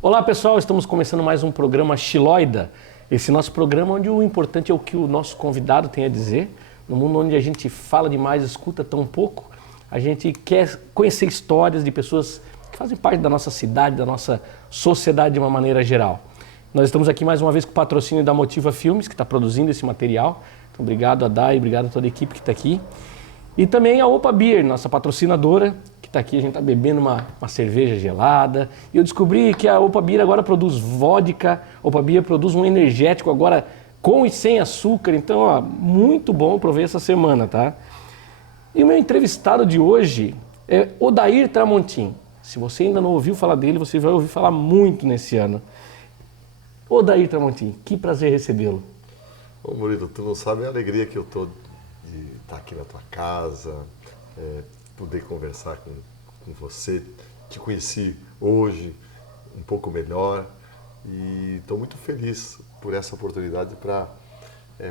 Olá pessoal, estamos começando mais um programa Xiloida. Esse nosso programa onde o importante é o que o nosso convidado tem a dizer. No mundo onde a gente fala demais, escuta tão pouco, a gente quer conhecer histórias de pessoas que fazem parte da nossa cidade, da nossa sociedade de uma maneira geral. Nós estamos aqui mais uma vez com o patrocínio da Motiva Filmes, que está produzindo esse material. Então obrigado a Dai, obrigado a toda a equipe que está aqui. E também a Opa Beer, nossa patrocinadora, que está aqui, a gente está bebendo uma cerveja gelada. E eu descobri que a Opa Beer agora produz vodka, a Opa Beer produz um energético agora com e sem açúcar. Então, ó, muito bom, eu provei essa semana, tá? E o meu entrevistado de hoje é Odair Tramontim. Se você ainda não ouviu falar dele, você vai ouvir falar muito nesse ano. Odair Tramontim, que prazer recebê-lo. Ô Murilo, tu não sabe a alegria que eu tô de estar aqui na tua casa, poder conversar com você. Te conheci hoje um pouco melhor e estou muito feliz por essa oportunidade para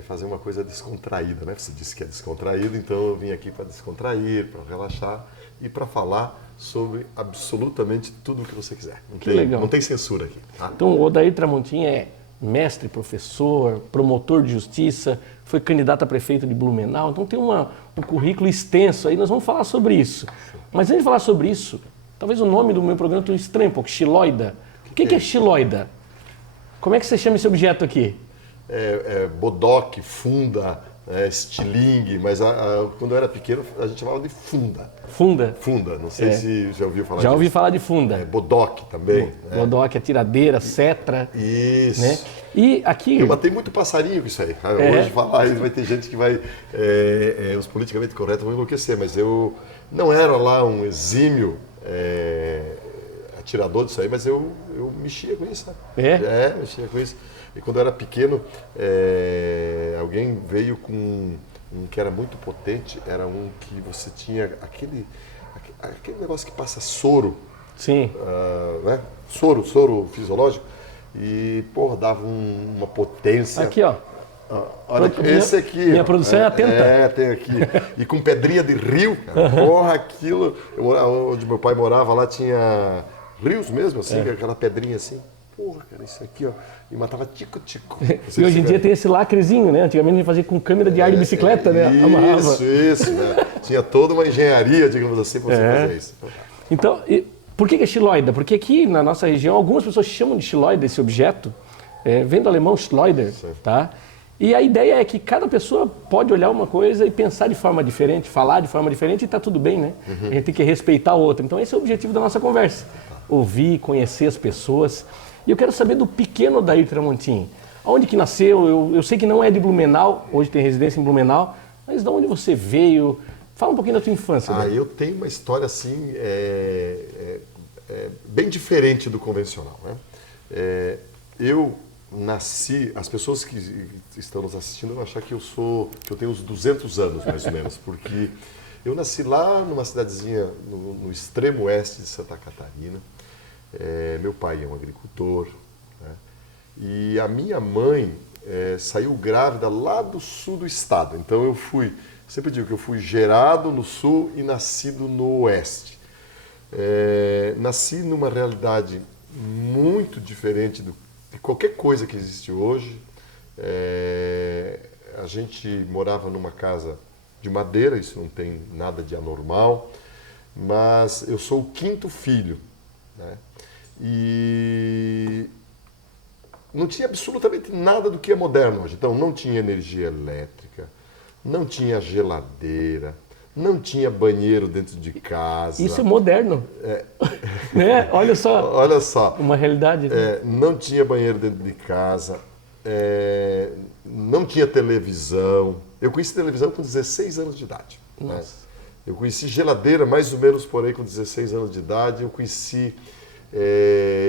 fazer uma coisa descontraída, né? Você disse que é descontraído, então eu vim aqui para descontrair, para relaxar e para falar sobre absolutamente tudo o que você quiser. Não tem censura aqui. Tá? Então o Odair Tramontim é mestre, professor, promotor de justiça, foi candidato a prefeito de Blumenau, então tem um currículo extenso aí, nós vamos falar sobre isso. Mas antes de falar sobre isso, talvez o nome do meu programa tenha um estranho um pouco, Xiloida. O que é Xiloida? Como é que você chama esse objeto aqui? Bodoque, funda, estilingue, mas quando eu era pequeno a gente chamava de funda. Funda? Funda, não sei se já ouviu falar Já disso. ouvi falar de funda. Bodoque também. Bodoque, atiradeira, cetra. Isso. Né? E aqui... Eu matei muito passarinho com isso aí. Hoje falar isso vai ter gente que vai... os politicamente corretos vão enlouquecer, mas eu não era lá um exímio atirador disso aí, mas eu mexia com isso. Né? Mexia com isso. E quando eu era pequeno, alguém veio com um que era muito potente, era um que você tinha aquele negócio que passa soro. Sim. Né? Soro fisiológico. E, porra, dava uma potência. Aqui, ó. Olha, esse aqui. Minha produção é atenta. Tem aqui. E com pedrinha de rio, cara. Porra, aquilo. Onde meu pai morava, lá tinha rios mesmo, assim, aquela pedrinha assim. Porra, cara, isso aqui, ó. E matava tico-tico. E hoje em dia tem esse lacrezinho, né? Antigamente a gente fazia com câmera de ar de bicicleta, né? Amarrava. Isso, né? Tinha toda uma engenharia, digamos assim, para você fazer isso. Então, por que é xiloida? Porque aqui na nossa região, algumas pessoas chamam de xiloida esse objeto, vem do alemão Schloider, tá? E a ideia é que cada pessoa pode olhar uma coisa e pensar de forma diferente, falar de forma diferente e tá tudo bem, né? A gente tem que respeitar o outro. Então esse é o objetivo da nossa conversa. Ouvir, conhecer as pessoas. E eu quero saber do pequeno Odair Tramontim. Onde que nasceu? Eu sei que não é de Blumenau, hoje tem residência em Blumenau, mas de onde você veio? Fala um pouquinho da tua infância. Eu tenho uma história assim, bem diferente do convencional. Né? Eu nasci, as pessoas que estão nos assistindo vão achar que eu tenho uns 200 anos mais ou menos, porque eu nasci lá numa cidadezinha no extremo oeste de Santa Catarina. Meu pai é um agricultor, né? E a minha mãe saiu grávida lá do sul do estado. Então eu sempre digo que eu fui gerado no sul e nascido no oeste. Nasci numa realidade muito diferente de qualquer coisa que existe hoje. A gente morava numa casa de madeira, isso não tem nada de anormal, mas eu sou o quinto filho, né? E não tinha absolutamente nada do que é moderno hoje. Então não tinha energia elétrica, não tinha geladeira, não tinha banheiro dentro de casa. Isso é moderno. Né? Olha só. Uma realidade. Não tinha banheiro dentro de casa, não tinha televisão. Eu conheci televisão com 16 anos de idade. Nossa. Né? Eu conheci geladeira mais ou menos por aí com 16 anos de idade. Eu conheci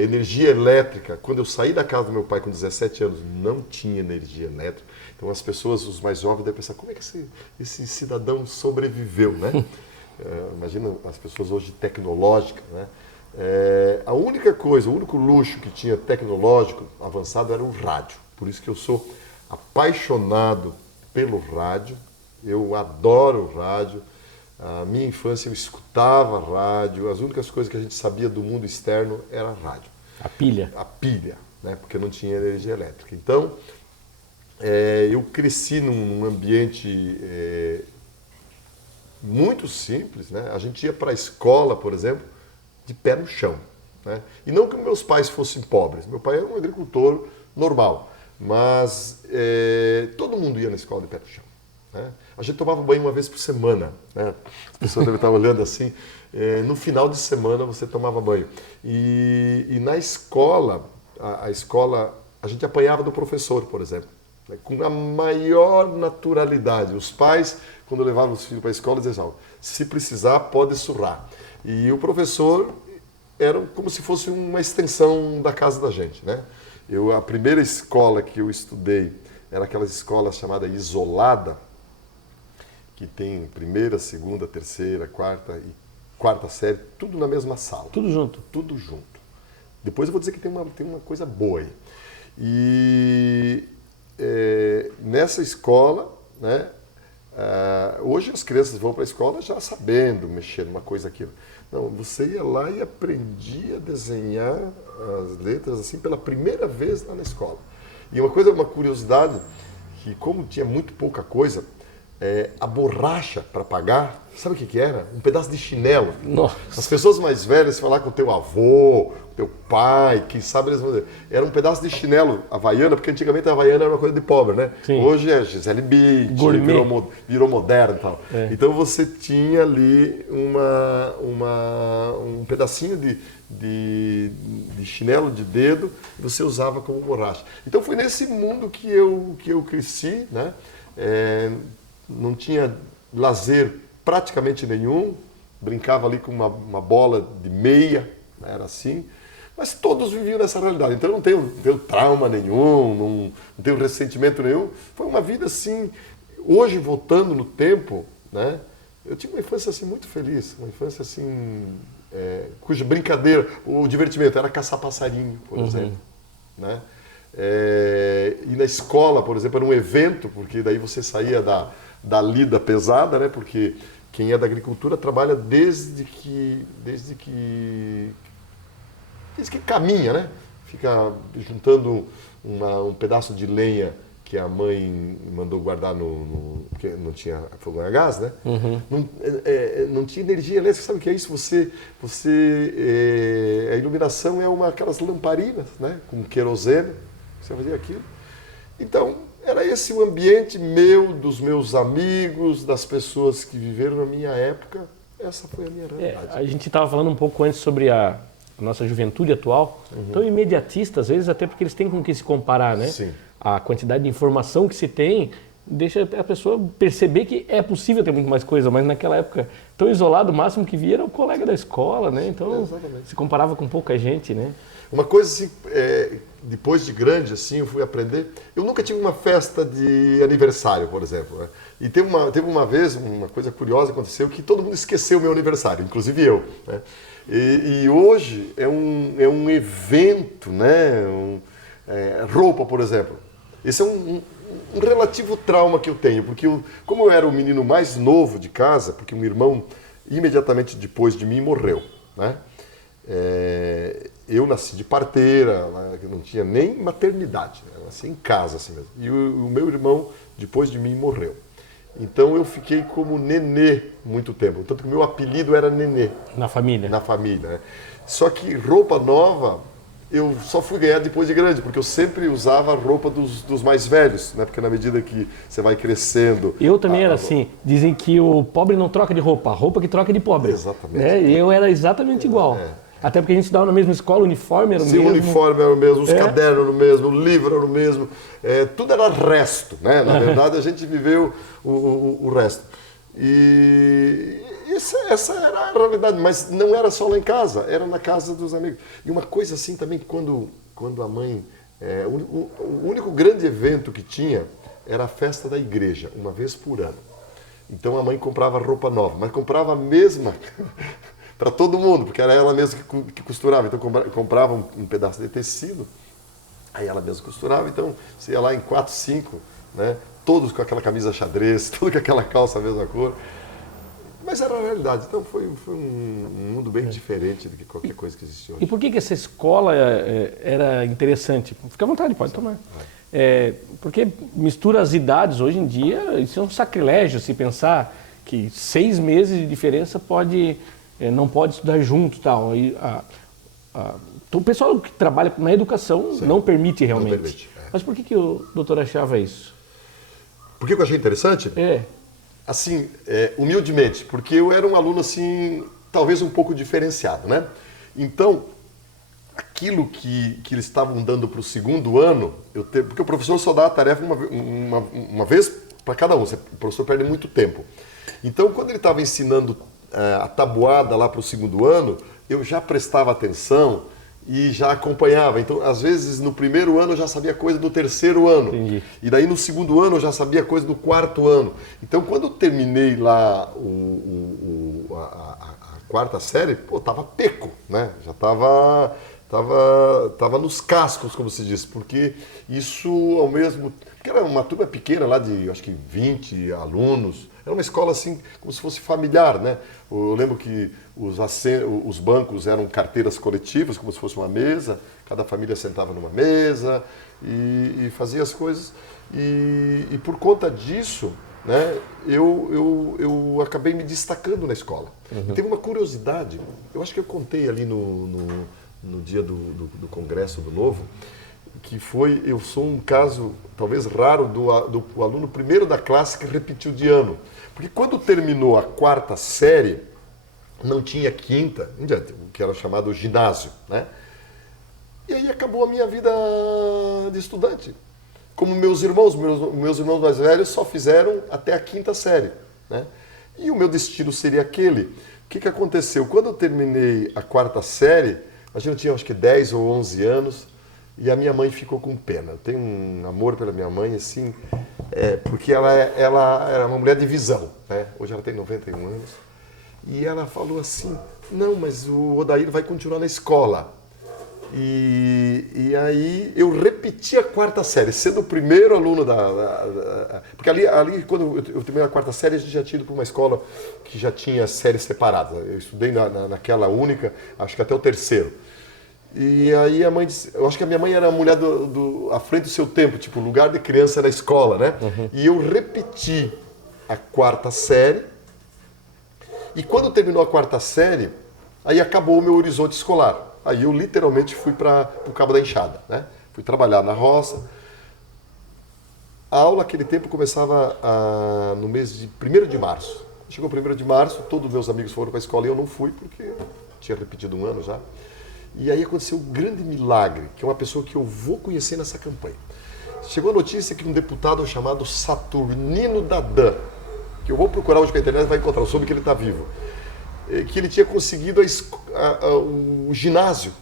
energia elétrica. Quando eu saí da casa do meu pai com 17 anos, não tinha energia elétrica. Então as pessoas, os mais jovens, devem pensar, como é que esse cidadão sobreviveu, né? Imagina as pessoas hoje tecnológicas, né? A única coisa, o único luxo que tinha tecnológico avançado era o rádio. Por isso que eu sou apaixonado pelo rádio. Eu adoro o rádio. A minha infância eu escutava rádio. As únicas coisas que a gente sabia do mundo externo era rádio. A pilha. A pilha, né? Porque não tinha energia elétrica. Então, eu cresci num ambiente muito simples, né? A gente ia para a escola, por exemplo, de pé no chão, né? E não que meus pais fossem pobres. Meu pai era um agricultor normal, mas todo mundo ia na escola de pé no chão, né? A gente tomava banho uma vez por semana, né? As pessoas devem estar olhando assim. No final de semana você tomava banho. E na escola, a escola, a gente apanhava do professor, por exemplo, né? Com a maior naturalidade. Os pais, quando levavam os filhos para a escola, diziam: se precisar, pode surrar. E o professor era como se fosse uma extensão da casa da gente, né? A primeira escola que eu estudei era aquela escola chamada isolada, que tem primeira, segunda, terceira, quarta série, tudo na mesma sala. Tudo junto. Tudo junto. Depois eu vou dizer que tem uma coisa boa aí. E nessa escola, né, hoje as crianças vão para a escola já sabendo mexer numa coisa aquilo. Não, você ia lá e aprendia a desenhar as letras assim pela primeira vez lá na escola. E uma curiosidade, que como tinha muito pouca coisa, a borracha para pagar, sabe o que era? Um pedaço de chinelo. Nossa. As pessoas mais velhas, falar com o teu avô, teu pai, quem sabe eles vão dizer, era um pedaço de chinelo havaiana, porque antigamente a havaiana era uma coisa de pobre, né? Sim. Hoje é Gisele Bündchen, virou moderno e tal. Então você tinha ali um pedacinho de chinelo de dedo, e você usava como borracha. Então foi nesse mundo que eu cresci, né? Não tinha lazer praticamente nenhum, brincava ali com uma bola de meia, era assim, mas todos viviam nessa realidade. Então eu não tenho trauma nenhum, não tenho ressentimento nenhum. Foi uma vida assim, hoje voltando no tempo, né? Eu tive uma infância assim muito feliz, uma infância assim, cuja brincadeira, o divertimento era caçar passarinho, por exemplo, né? E na escola, por exemplo, era um evento, porque daí você saía da lida pesada, né? Porque quem é da agricultura trabalha desde que caminha, né? Fica juntando um pedaço de lenha que a mãe mandou guardar porque não tinha fogão a gás, né? Não tinha energia elétrica, sabe o que é isso? A iluminação é aquelas lamparinas, né? Com querosene, você fazia aquilo. Então, era esse o ambiente meu, dos meus amigos, das pessoas que viveram na minha época. Essa foi a minha realidade. A gente estava falando um pouco antes sobre a nossa juventude atual, tão imediatista, às vezes até porque eles têm com o que se comparar, né? Sim. A quantidade de informação que se tem deixa a pessoa perceber que é possível ter muito mais coisa, mas naquela época, tão isolado, o máximo que via era o colega da escola, né? Então, se comparava com pouca gente, né? Uma coisa assim, depois de grande, assim, eu fui aprender. Eu nunca tive uma festa de aniversário, por exemplo, né? E teve uma vez, uma coisa curiosa aconteceu, que todo mundo esqueceu o meu aniversário, inclusive eu, né? E hoje é um evento, né? Roupa, por exemplo. Esse é um relativo trauma que eu tenho, porque como eu era o menino mais novo de casa, porque um irmão imediatamente depois de mim morreu, né? Eu nasci de parteira, não tinha nem maternidade, né? Eu nasci em casa assim mesmo. E o meu irmão, depois de mim, morreu. Então eu fiquei como nenê muito tempo, tanto que o meu apelido era Nenê. Na família? Na família, né? Só que roupa nova eu só fui ganhar depois de grande, porque eu sempre usava a roupa dos mais velhos, né? Porque na medida que você vai crescendo... Eu também era assim, dizem que o pobre não troca de roupa, a roupa que troca de pobre. Exatamente. Né? E eu era exatamente igual. Até porque a gente estudava na mesma escola, o uniforme era o mesmo. Sim, o uniforme era o mesmo, os cadernos eram o mesmo, o livro era o mesmo, tudo era resto, né? Na verdade, a gente viveu o resto. E essa era a realidade, mas não era só lá em casa, era na casa dos amigos. E uma coisa assim também, quando a mãe... o único grande evento que tinha era a festa da igreja, uma vez por ano. Então a mãe comprava roupa nova, mas comprava a mesma... para todo mundo, porque era ela mesma que costurava. Então comprava um pedaço de tecido, Aí ela mesma costurava, então você ia lá em 4, 5, né? Todos com aquela camisa xadrez, todos com aquela calça a mesma cor. Mas era a realidade, então foi um mundo bem diferente do que qualquer coisa que existia hoje. E por que essa escola era interessante? Fica à vontade, pode tomar. Porque mistura as idades hoje em dia, isso é um sacrilégio se pensar que 6 meses de diferença não pode estudar junto, tal. Então, o pessoal que trabalha na educação não permite realmente. Não permite, Mas por que o doutor achava isso? Por que eu achei interessante? Assim, humildemente, porque eu era um aluno assim, talvez um pouco diferenciado, né? Então, aquilo que eles estavam dando para o segundo ano, porque o professor só dá a tarefa uma vez para cada um, o professor perde muito tempo. Então, quando ele estava ensinando a tabuada lá para o segundo ano, eu já prestava atenção e já acompanhava. Então, às vezes, no primeiro ano eu já sabia coisa do terceiro ano. Entendi. E daí, no segundo ano, eu já sabia coisa do quarto ano. Então, quando eu terminei lá a quarta série, pô, tava peco, né? Já tava nos cascos, como se diz, porque isso ao mesmo... Porque era uma turma pequena lá de, acho que 20 alunos. Era uma escola assim, como se fosse familiar, né? Eu lembro que os bancos eram carteiras coletivas, como se fosse uma mesa. Cada família sentava numa mesa e fazia as coisas. E por conta disso, né, eu acabei me destacando na escola. E teve uma curiosidade, eu acho que eu contei ali no dia do Congresso do Novo, que eu sou um caso talvez raro do aluno primeiro da classe que repetiu de ano. Porque quando terminou a quarta série, não tinha quinta, o que era chamado ginásio, né? E aí acabou a minha vida de estudante. Como meus irmãos irmãos mais velhos só fizeram até a quinta série, né? E o meu destino seria aquele. O que aconteceu? Quando eu terminei a quarta série, eu tinha acho que 10 ou 11 anos, e a minha mãe ficou com pena. Eu tenho um amor pela minha mãe, assim, porque ela era uma mulher de visão, né? Hoje ela tem 91 anos. E ela falou assim, não, mas o Odair vai continuar na escola. E aí eu repeti a quarta série, sendo o primeiro aluno porque ali quando eu terminei a quarta série, a gente já tinha ido para uma escola que já tinha séries separadas. Eu estudei naquela única, acho que até o terceiro. E aí a mãe disse, eu acho que a minha mãe era a mulher à frente do seu tempo, tipo, lugar de criança na escola, né? E eu repeti a quarta série, e quando terminou a quarta série, aí acabou o meu horizonte escolar. Aí eu literalmente fui para o Cabo da Enxada, né? Fui trabalhar na roça. A aula naquele tempo começava no mês de 1º de março. Chegou 1º de março, todos os meus amigos foram para a escola e eu não fui, porque eu tinha repetido um ano já. E aí aconteceu um grande milagre, que é uma pessoa que eu vou conhecer nessa campanha. Chegou a notícia que um deputado chamado Saturnino Dadan, que eu vou procurar hoje na internet e vai encontrar, eu soube que ele está vivo, que ele tinha conseguido o ginásio.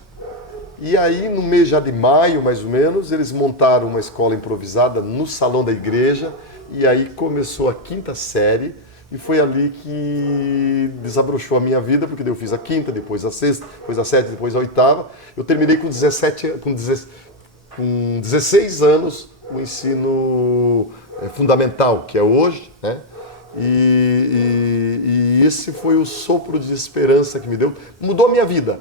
E aí, no mês já de maio, mais ou menos, eles montaram uma escola improvisada no salão da igreja, e aí começou a quinta série, e foi ali que desabrochou a minha vida, porque daí eu fiz a quinta, depois a sexta, depois a sétima, depois a oitava. Eu terminei com 16 anos o ensino fundamental, que é hoje, né? E esse foi o sopro de esperança que me deu. Mudou a minha vida.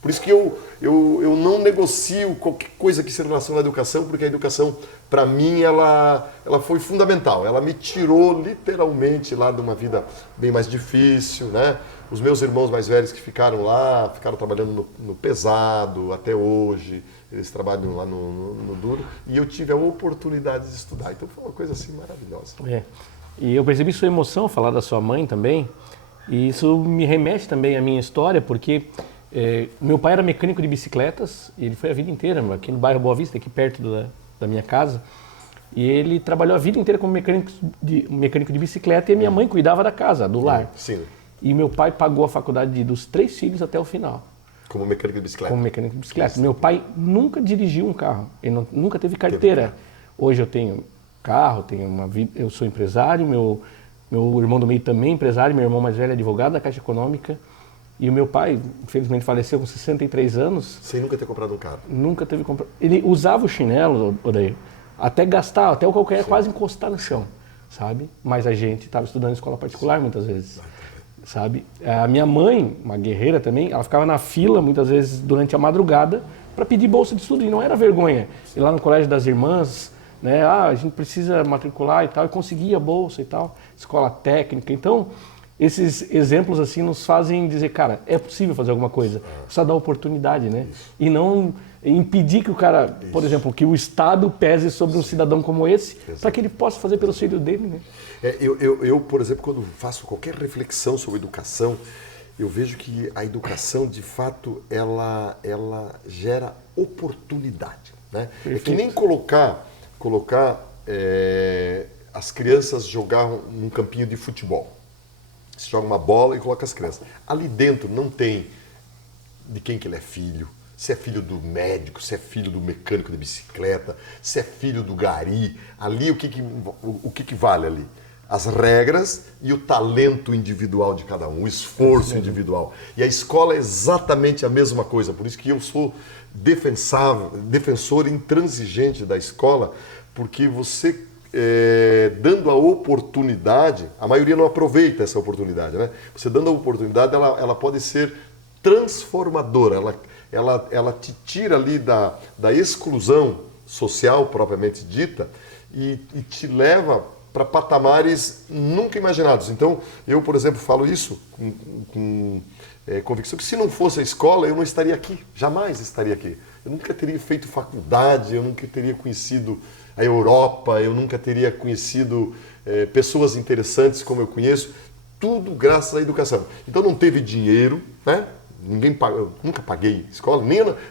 Por isso que eu não negocio qualquer coisa que se relacione à educação, porque a educação, para mim, ela foi fundamental. Ela me tirou literalmente lá de uma vida bem mais difícil, né? Os meus irmãos mais velhos que ficaram lá, ficaram trabalhando no pesado até hoje, eles trabalham lá no duro, e eu tive a oportunidade de estudar. Então foi uma coisa assim maravilhosa. E eu percebi sua emoção falar da sua mãe também, e isso me remete também à minha história, porque meu pai era mecânico de bicicletas, e ele foi a vida inteira aqui no bairro Boa Vista, aqui perto da minha casa, e ele trabalhou a vida inteira como mecânico de bicicleta, e a minha mãe cuidava da casa, do lar. Sim. E meu pai pagou a faculdade dos 3 filhos até o final. Como mecânico de bicicleta? Como mecânico de bicicleta. Meu pai nunca dirigiu um carro, ele nunca teve carteira. Hoje eu tenho carro, tenho uma vida, eu sou empresário, meu irmão do meio também é empresário, meu irmão mais velho é advogado da Caixa Econômica. E o meu pai, infelizmente, faleceu com 63 anos. Sem nunca ter comprado um carro. Nunca teve comprado. Ele usava o chinelo, Odair, até gastar, até o calcanhar quase encostar no chão, sabe? Mas a gente estava estudando em escola particular muitas vezes, sabe? A minha mãe, uma guerreira também, ela ficava na fila muitas vezes durante a madrugada para pedir bolsa de estudo. E não era vergonha ir lá no colégio das irmãs, né? Ah, a gente precisa matricular e tal, e conseguia bolsa e tal, escola técnica. Então, esses exemplos assim nos fazem dizer, cara, é possível fazer alguma coisa, precisa dar oportunidade, né? E não impedir que o cara, por exemplo, que o Estado pese sobre um cidadão como esse, para que ele possa fazer pelo filho dele, né? Eu, por exemplo, quando faço qualquer reflexão sobre educação, eu vejo que a educação, de fato, ela gera oportunidade, né? É que nem colocar as crianças jogar num campinho de futebol. Você joga uma bola e coloca as crianças. Ali dentro não tem de quem que ele é filho, se é filho do médico, se é filho do mecânico de bicicleta, se é filho do gari. Ali o que vale ali? As regras e o talento individual de cada um, o esforço individual. E a escola é exatamente a mesma coisa. Por isso que eu sou defensor intransigente da escola, porque você... dando a oportunidade, a maioria não aproveita essa oportunidade, né? Você dando a oportunidade, ela pode ser transformadora, ela te tira ali da exclusão social propriamente dita e te leva para patamares nunca imaginados. Então, eu, por exemplo, falo isso com convicção, que se não fosse a escola, eu não estaria aqui, jamais estaria aqui. Eu nunca teria feito faculdade, eu nunca teria conhecido a Europa, eu nunca teria conhecido pessoas interessantes como eu conheço, tudo graças à educação. Então não teve dinheiro, né? Eu nunca paguei escola,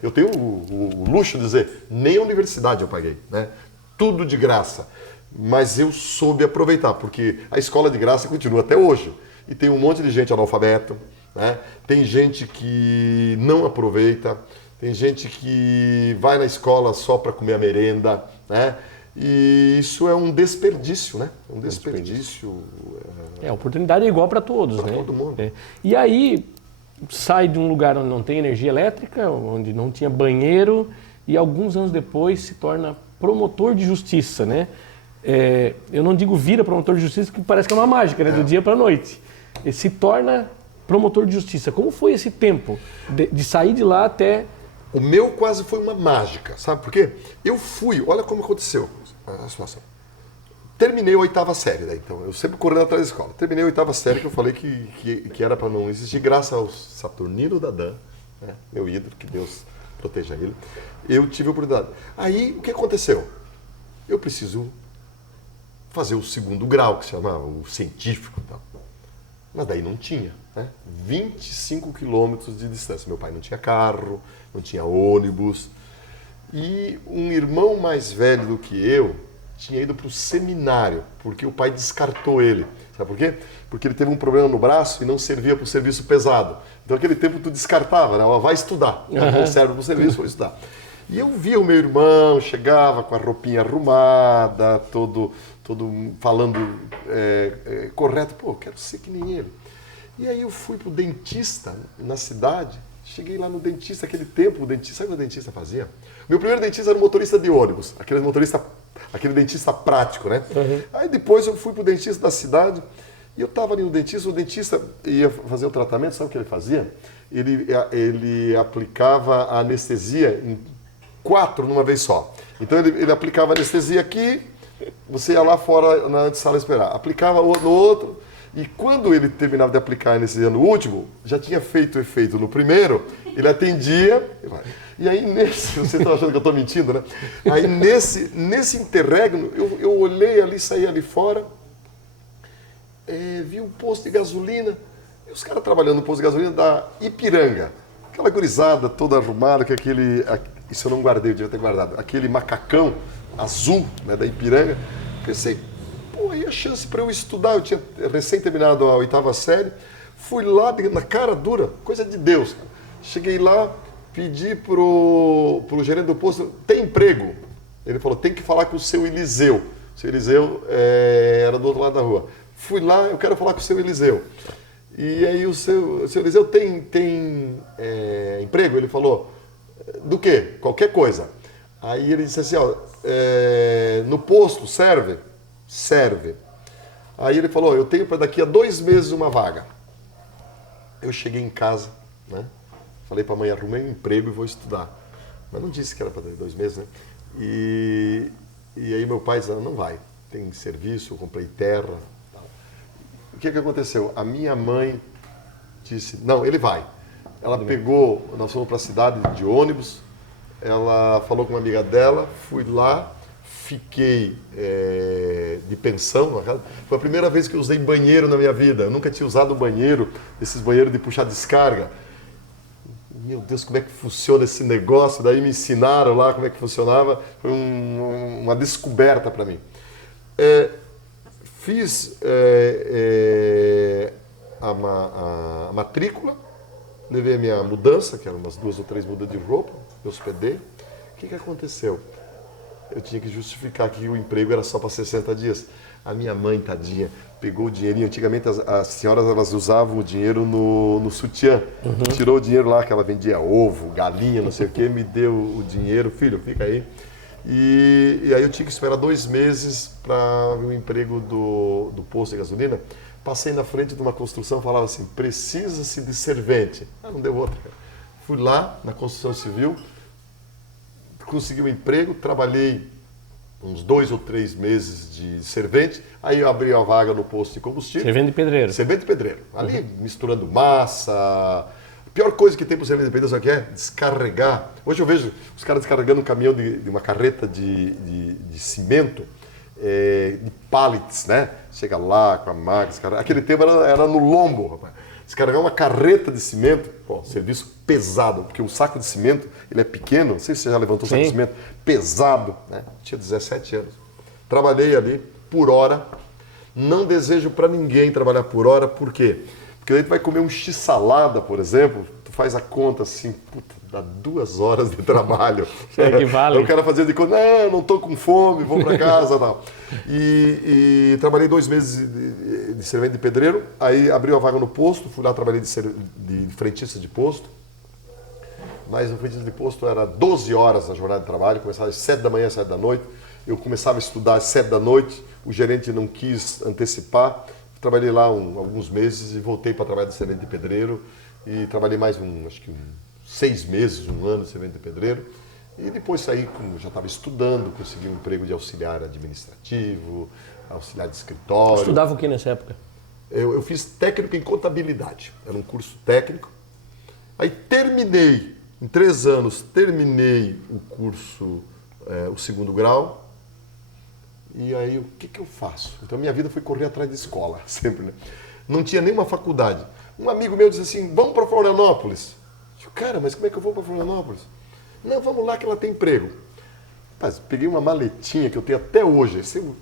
eu tenho o luxo de dizer, nem a universidade eu paguei, né? Tudo de graça, mas eu soube aproveitar, porque a escola de graça continua até hoje, e tem um monte de gente analfabeta, né? Tem gente que não aproveita, tem gente que vai na escola só para comer a merenda, né? E isso é um desperdício, né? Um desperdício. A oportunidade é igual para todos, pra né? todo mundo. E aí sai de um lugar onde não tem energia elétrica, onde não tinha banheiro, e alguns anos depois se torna promotor de justiça, né? Eu não digo vira promotor de justiça, porque parece que é uma mágica, né? Do dia para a noite. Ele se torna promotor de justiça. Como foi esse tempo de sair de lá até... O meu quase foi uma mágica, sabe por quê? Eu fui, olha como aconteceu a situação. Terminei a 8ª série, né? Então eu sempre correndo atrás da escola. Terminei a 8ª série, que eu falei que era para não existir, graças ao Saturnino Dadan, né? Meu ídolo, que Deus proteja ele. Eu tive a oportunidade. Aí, o que aconteceu? Eu preciso fazer o 2º grau, que se chama o científico e tal. Mas daí não tinha, né? 25 quilômetros de distância. Meu pai não tinha carro, não tinha ônibus. E um irmão mais velho do que eu tinha ido para o seminário, porque o pai descartou ele. Sabe por quê? Porque ele teve um problema no braço e não servia para o serviço pesado. Então, naquele tempo, tu descartava, né? Vai estudar. Não serve para o serviço, vou estudar. E eu via o meu irmão, chegava com a roupinha arrumada, todo falando correto. Pô, eu quero ser que nem ele. E aí eu fui pro dentista na cidade, cheguei lá no dentista, aquele tempo, o dentista, sabe o que o dentista fazia? Meu primeiro dentista era um motorista de ônibus, aquele dentista prático, né? Aí depois eu fui pro dentista da cidade, e eu estava ali no dentista, o dentista ia fazer o tratamento, sabe o que ele fazia? Ele aplicava a anestesia em 4 numa vez só. Então ele aplicava anestesia aqui, você ia lá fora na sala esperar, aplicava no outro, e quando ele terminava de aplicar a anestesia no último, já tinha feito efeito no primeiro, ele atendia, e aí você está achando que eu estou mentindo, né? Aí nesse interregno, eu olhei ali, saí ali fora, vi um posto de gasolina, e os caras trabalhando no posto de gasolina da Ipiranga, aquela gurizada toda arrumada, que isso eu não guardei, eu devia ter guardado, aquele macacão azul, né, da Ipiranga. Pensei, pô, aí a chance para eu estudar, eu tinha recém terminado a 8ª série, fui lá na cara dura, coisa de Deus. Cheguei lá, pedi pro gerente do posto, tem emprego? Ele falou, tem que falar com o seu Eliseu. O seu Eliseu era do outro lado da rua. Fui lá, eu quero falar com o seu Eliseu. E aí o seu Eliseu tem emprego? Ele falou, do quê? Qualquer coisa. Aí ele disse assim, ó, no posto serve? Serve. Aí ele falou, eu tenho para daqui a 2 meses uma vaga. Eu cheguei em casa, né? Falei para a mãe, arrumei um emprego e vou estudar. Mas não disse que era para 2 meses, né? E aí meu pai disse, não vai, tem serviço, eu comprei terra. Tal. O que aconteceu? A minha mãe disse, não, ele vai. Ela pegou, nós fomos para a cidade de ônibus, ela falou com uma amiga dela, fui lá, fiquei de pensão. Foi a primeira vez que eu usei banheiro na minha vida. Eu nunca tinha usado banheiro, esses banheiros de puxar descarga. Meu Deus, como é que funciona esse negócio? Daí me ensinaram lá como é que funcionava. Foi uma descoberta para mim. Fiz a matrícula, levei a minha mudança, que eram umas 2 ou 3 mudas de roupa, me hospedei. O que aconteceu? Eu tinha que justificar que o emprego era só para 60 dias. A minha mãe, tadinha, pegou o dinheirinho. Antigamente as senhoras elas usavam o dinheiro no sutiã. Tirou o dinheiro lá que ela vendia ovo, galinha, não sei o quê, me deu o dinheiro. Filho, fica aí. E aí eu tinha que esperar 2 meses para o emprego do posto de gasolina. Passei na frente de uma construção, falava assim, precisa-se de servente. Não deu outra. Fui lá na construção civil, consegui um emprego, trabalhei uns 2 ou 3 meses de servente, aí eu abri a vaga no posto de combustível. Servente de pedreiro. Servente de pedreiro. Ali misturando massa. A pior coisa que tem para o servente de pedreiro, sabe o que é? Descarregar. Hoje eu vejo os caras descarregando um caminhão de uma carreta de cimento, de pallets, né? Chega lá com a máquina, aquele tempo era no lombo, rapaz. Descarregar uma carreta de cimento, serviço pesado, porque o saco de cimento, ele é pequeno, não sei se você já levantou o saco de cimento, pesado, né? Tinha 17 anos. Trabalhei ali por hora, não desejo para ninguém trabalhar por hora, por quê? Porque aí tu vai comer um x-salada, por exemplo, tu faz a conta assim, puta, dá 2 horas de trabalho. Que vale. Aí o cara fazia de conta, não tô com fome, vou para casa, tal. E trabalhei 2 meses de servente de pedreiro, aí abriu a vaga no posto, fui lá, trabalhei de frentista de posto, mas o frentista de posto era 12 horas na jornada de trabalho, começava às 7 da manhã, às 7 da noite, eu começava a estudar às 7 da noite, o gerente não quis antecipar, trabalhei lá alguns meses e voltei para trabalhar de servente de pedreiro, e trabalhei mais acho que 6 meses, 1 ano de servente de pedreiro, e depois saí, já estava estudando, consegui um emprego de auxiliar administrativo, auxiliar de escritório. Estudava o que nessa época? Eu fiz técnico em contabilidade, era um curso técnico. Aí terminei, em 3 anos, terminei o curso, o 2º grau. E aí, o que eu faço? Então, minha vida foi correr atrás de escola, sempre, né? Não tinha nenhuma faculdade. Um amigo meu disse assim, vamos para Florianópolis. Eu, cara, mas como é que eu vou para Florianópolis? Não, vamos lá que ela tem emprego. Mas peguei uma maletinha que eu tenho até hoje, esse eu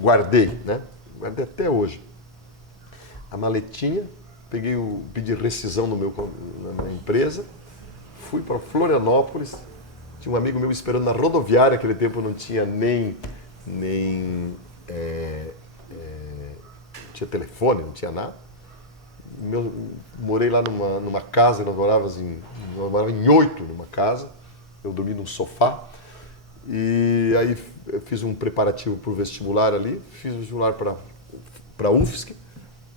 guardei, né? Guardei até hoje. A maletinha, pedi rescisão na minha empresa, fui para Florianópolis, tinha um amigo meu esperando na rodoviária, naquele tempo não tinha nem tinha telefone, não tinha nada. Morei lá numa casa, nós morávamos em 8 numa casa, eu dormi num sofá, e aí eu fiz um preparativo para o vestibular ali, fiz o vestibular para a UFSC,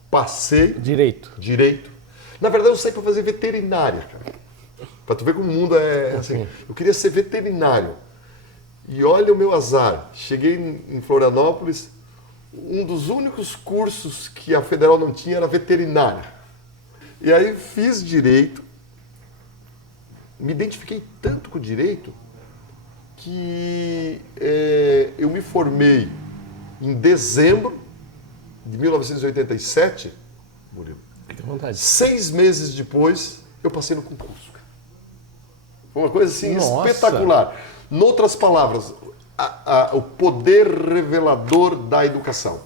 passei... Direito. Na verdade eu saí para fazer veterinária, cara. Para tu ver como o mundo é assim. Eu queria ser veterinário. E olha o meu azar, cheguei em Florianópolis, um dos únicos cursos que a Federal não tinha era veterinária. E aí fiz direito, me identifiquei tanto com o direito que eu me formei em dezembro de 1987, Murilo. Fique à vontade. 6 meses depois, eu passei no concurso. Foi uma coisa assim, Nossa. espetacular. Noutras palavras, o poder revelador da educação.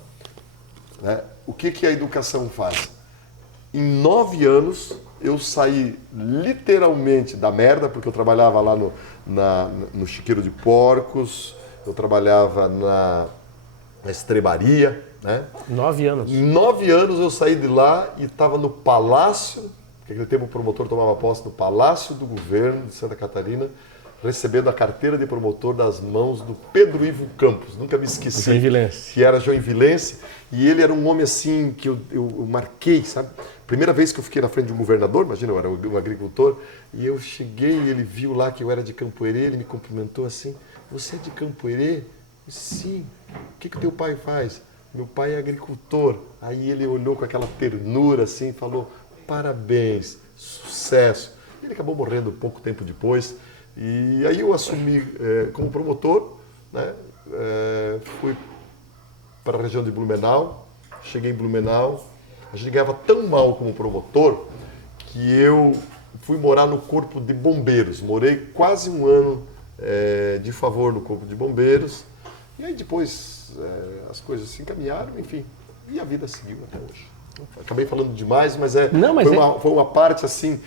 Né? O que a educação faz? Em 9 anos, eu saí literalmente da merda, porque eu trabalhava lá no chiqueiro de porcos, eu trabalhava na estrebaria, né? 9 anos. Em 9 anos eu saí de lá e estava no Palácio, que naquele tempo o promotor tomava posse no Palácio do Governo de Santa Catarina, recebendo a carteira de promotor das mãos do Pedro Ivo Campos, nunca me esqueci, Joinvilense. que era joinvilense, e ele era um homem assim que eu marquei, sabe? Primeira vez que eu fiquei na frente de um governador, imagina, eu era um agricultor, e eu cheguei e ele viu lá que eu era de Campo Herê, ele me cumprimentou assim, você é de Campo Herê? Sim. O que teu pai faz? Meu pai é agricultor. Aí ele olhou com aquela ternura assim e falou, parabéns, sucesso. Ele acabou morrendo pouco tempo depois. E aí eu assumi como promotor, né? Fui para a região de Blumenau, cheguei em Blumenau, a gente ganhava tão mal como promotor que eu fui morar no Corpo de Bombeiros. Morei quase um ano de favor no Corpo de Bombeiros. E aí depois as coisas se encaminharam, enfim, e a vida seguiu até hoje. Acabei falando demais, mas, foi uma parte assim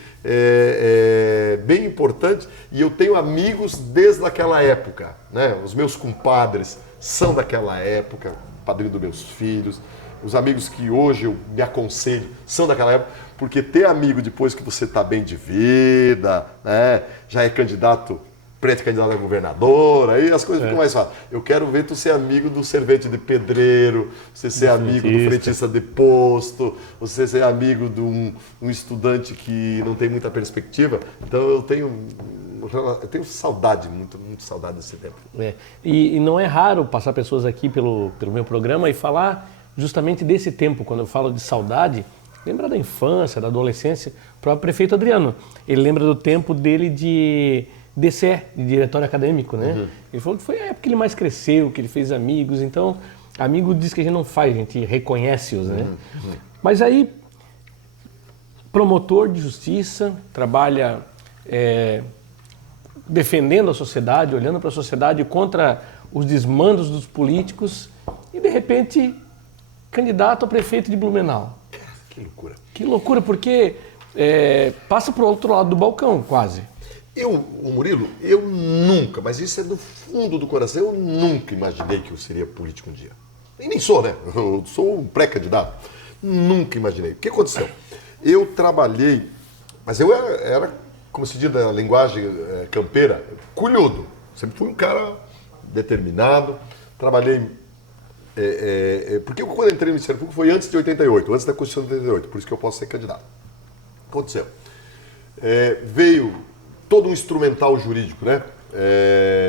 bem importante e eu tenho amigos desde aquela época, né? Os meus compadres são daquela época, padrinho dos meus filhos, os amigos que hoje eu me aconselho são daquela época, porque ter amigo depois que você está bem de vida, né? Já é candidato, pré-candidato a governador, aí as coisas ficam mais fáceis. Eu quero ver tu ser amigo do servente de pedreiro, você ser amigo do frentista de posto, você ser amigo de um estudante que não tem muita perspectiva. Então eu tenho saudade, muito saudade desse tempo. E não é raro passar pessoas aqui pelo meu programa e falar justamente desse tempo, quando eu falo de saudade, lembra da infância, da adolescência. O próprio prefeito Adriano, ele lembra do tempo dele de DCE, de diretório acadêmico, né? Uhum. Ele falou que foi a época que ele mais cresceu, que ele fez amigos. Então, amigo diz que a gente não faz, a gente reconhece-os, né? Uhum. Mas aí, promotor de justiça, trabalha defendendo a sociedade, olhando para a sociedade contra os desmandos dos políticos e, de repente, candidato a prefeito de Blumenau. Que loucura. Que loucura, porque passa para o outro lado do balcão, quase. O Murilo, eu nunca, mas isso é do fundo do coração, eu nunca imaginei que eu seria político um dia. E nem sou, né? Eu sou um pré-candidato. Nunca imaginei. O que aconteceu? Eu trabalhei, mas eu era como se diz na linguagem campeira, culhudo. Sempre fui um cara determinado. Trabalhei, porque quando eu entrei no Ministério Público foi antes de 88, antes da Constituição de 88, por isso que eu posso ser candidato. O que aconteceu? Veio todo um instrumental jurídico, né?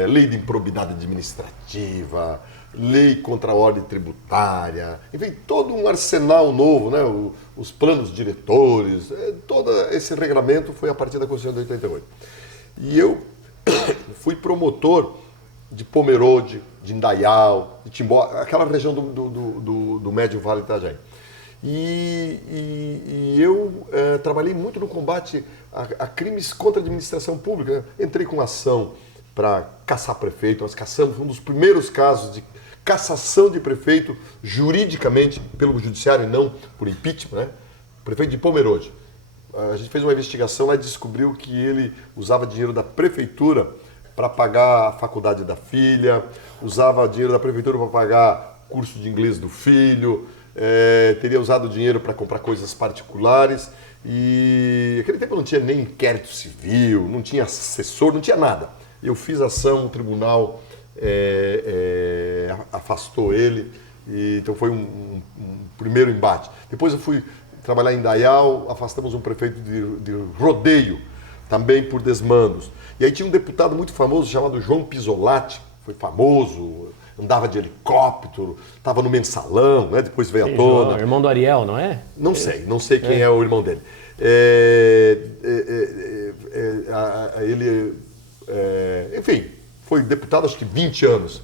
Lei de improbidade administrativa, lei contra a ordem tributária, enfim, todo um arsenal novo, né? Os planos diretores, todo esse regramento foi a partir da Constituição de 88. E eu fui promotor de Pomerode, de Indaial, de Timbó, aquela região do Médio Vale do Itajaí. E eu trabalhei muito no combate a crimes contra a administração pública. Né? Entrei com ação para caçar prefeito, nós caçamos um dos primeiros casos de cassação de prefeito juridicamente pelo judiciário e não por impeachment, né? Prefeito de Pomerode. A gente fez uma investigação lá e descobriu que ele usava dinheiro da prefeitura para pagar a faculdade da filha, usava dinheiro da prefeitura para pagar curso de inglês do filho, teria usado dinheiro para comprar coisas particulares e naquele tempo não tinha nem inquérito civil, não tinha assessor, não tinha nada. Eu fiz ação, o tribunal afastou ele, então foi um primeiro embate. Depois eu fui trabalhar em Indaial, afastamos um prefeito de Rodeio, também por desmandos. E aí tinha um deputado muito famoso chamado João Pisolatti, foi famoso, andava de helicóptero, estava no mensalão, né? Depois veio à tona. Irmão do Ariel, não é? Não sei quem é o irmão dele. Ele, enfim, foi deputado acho que 20 anos.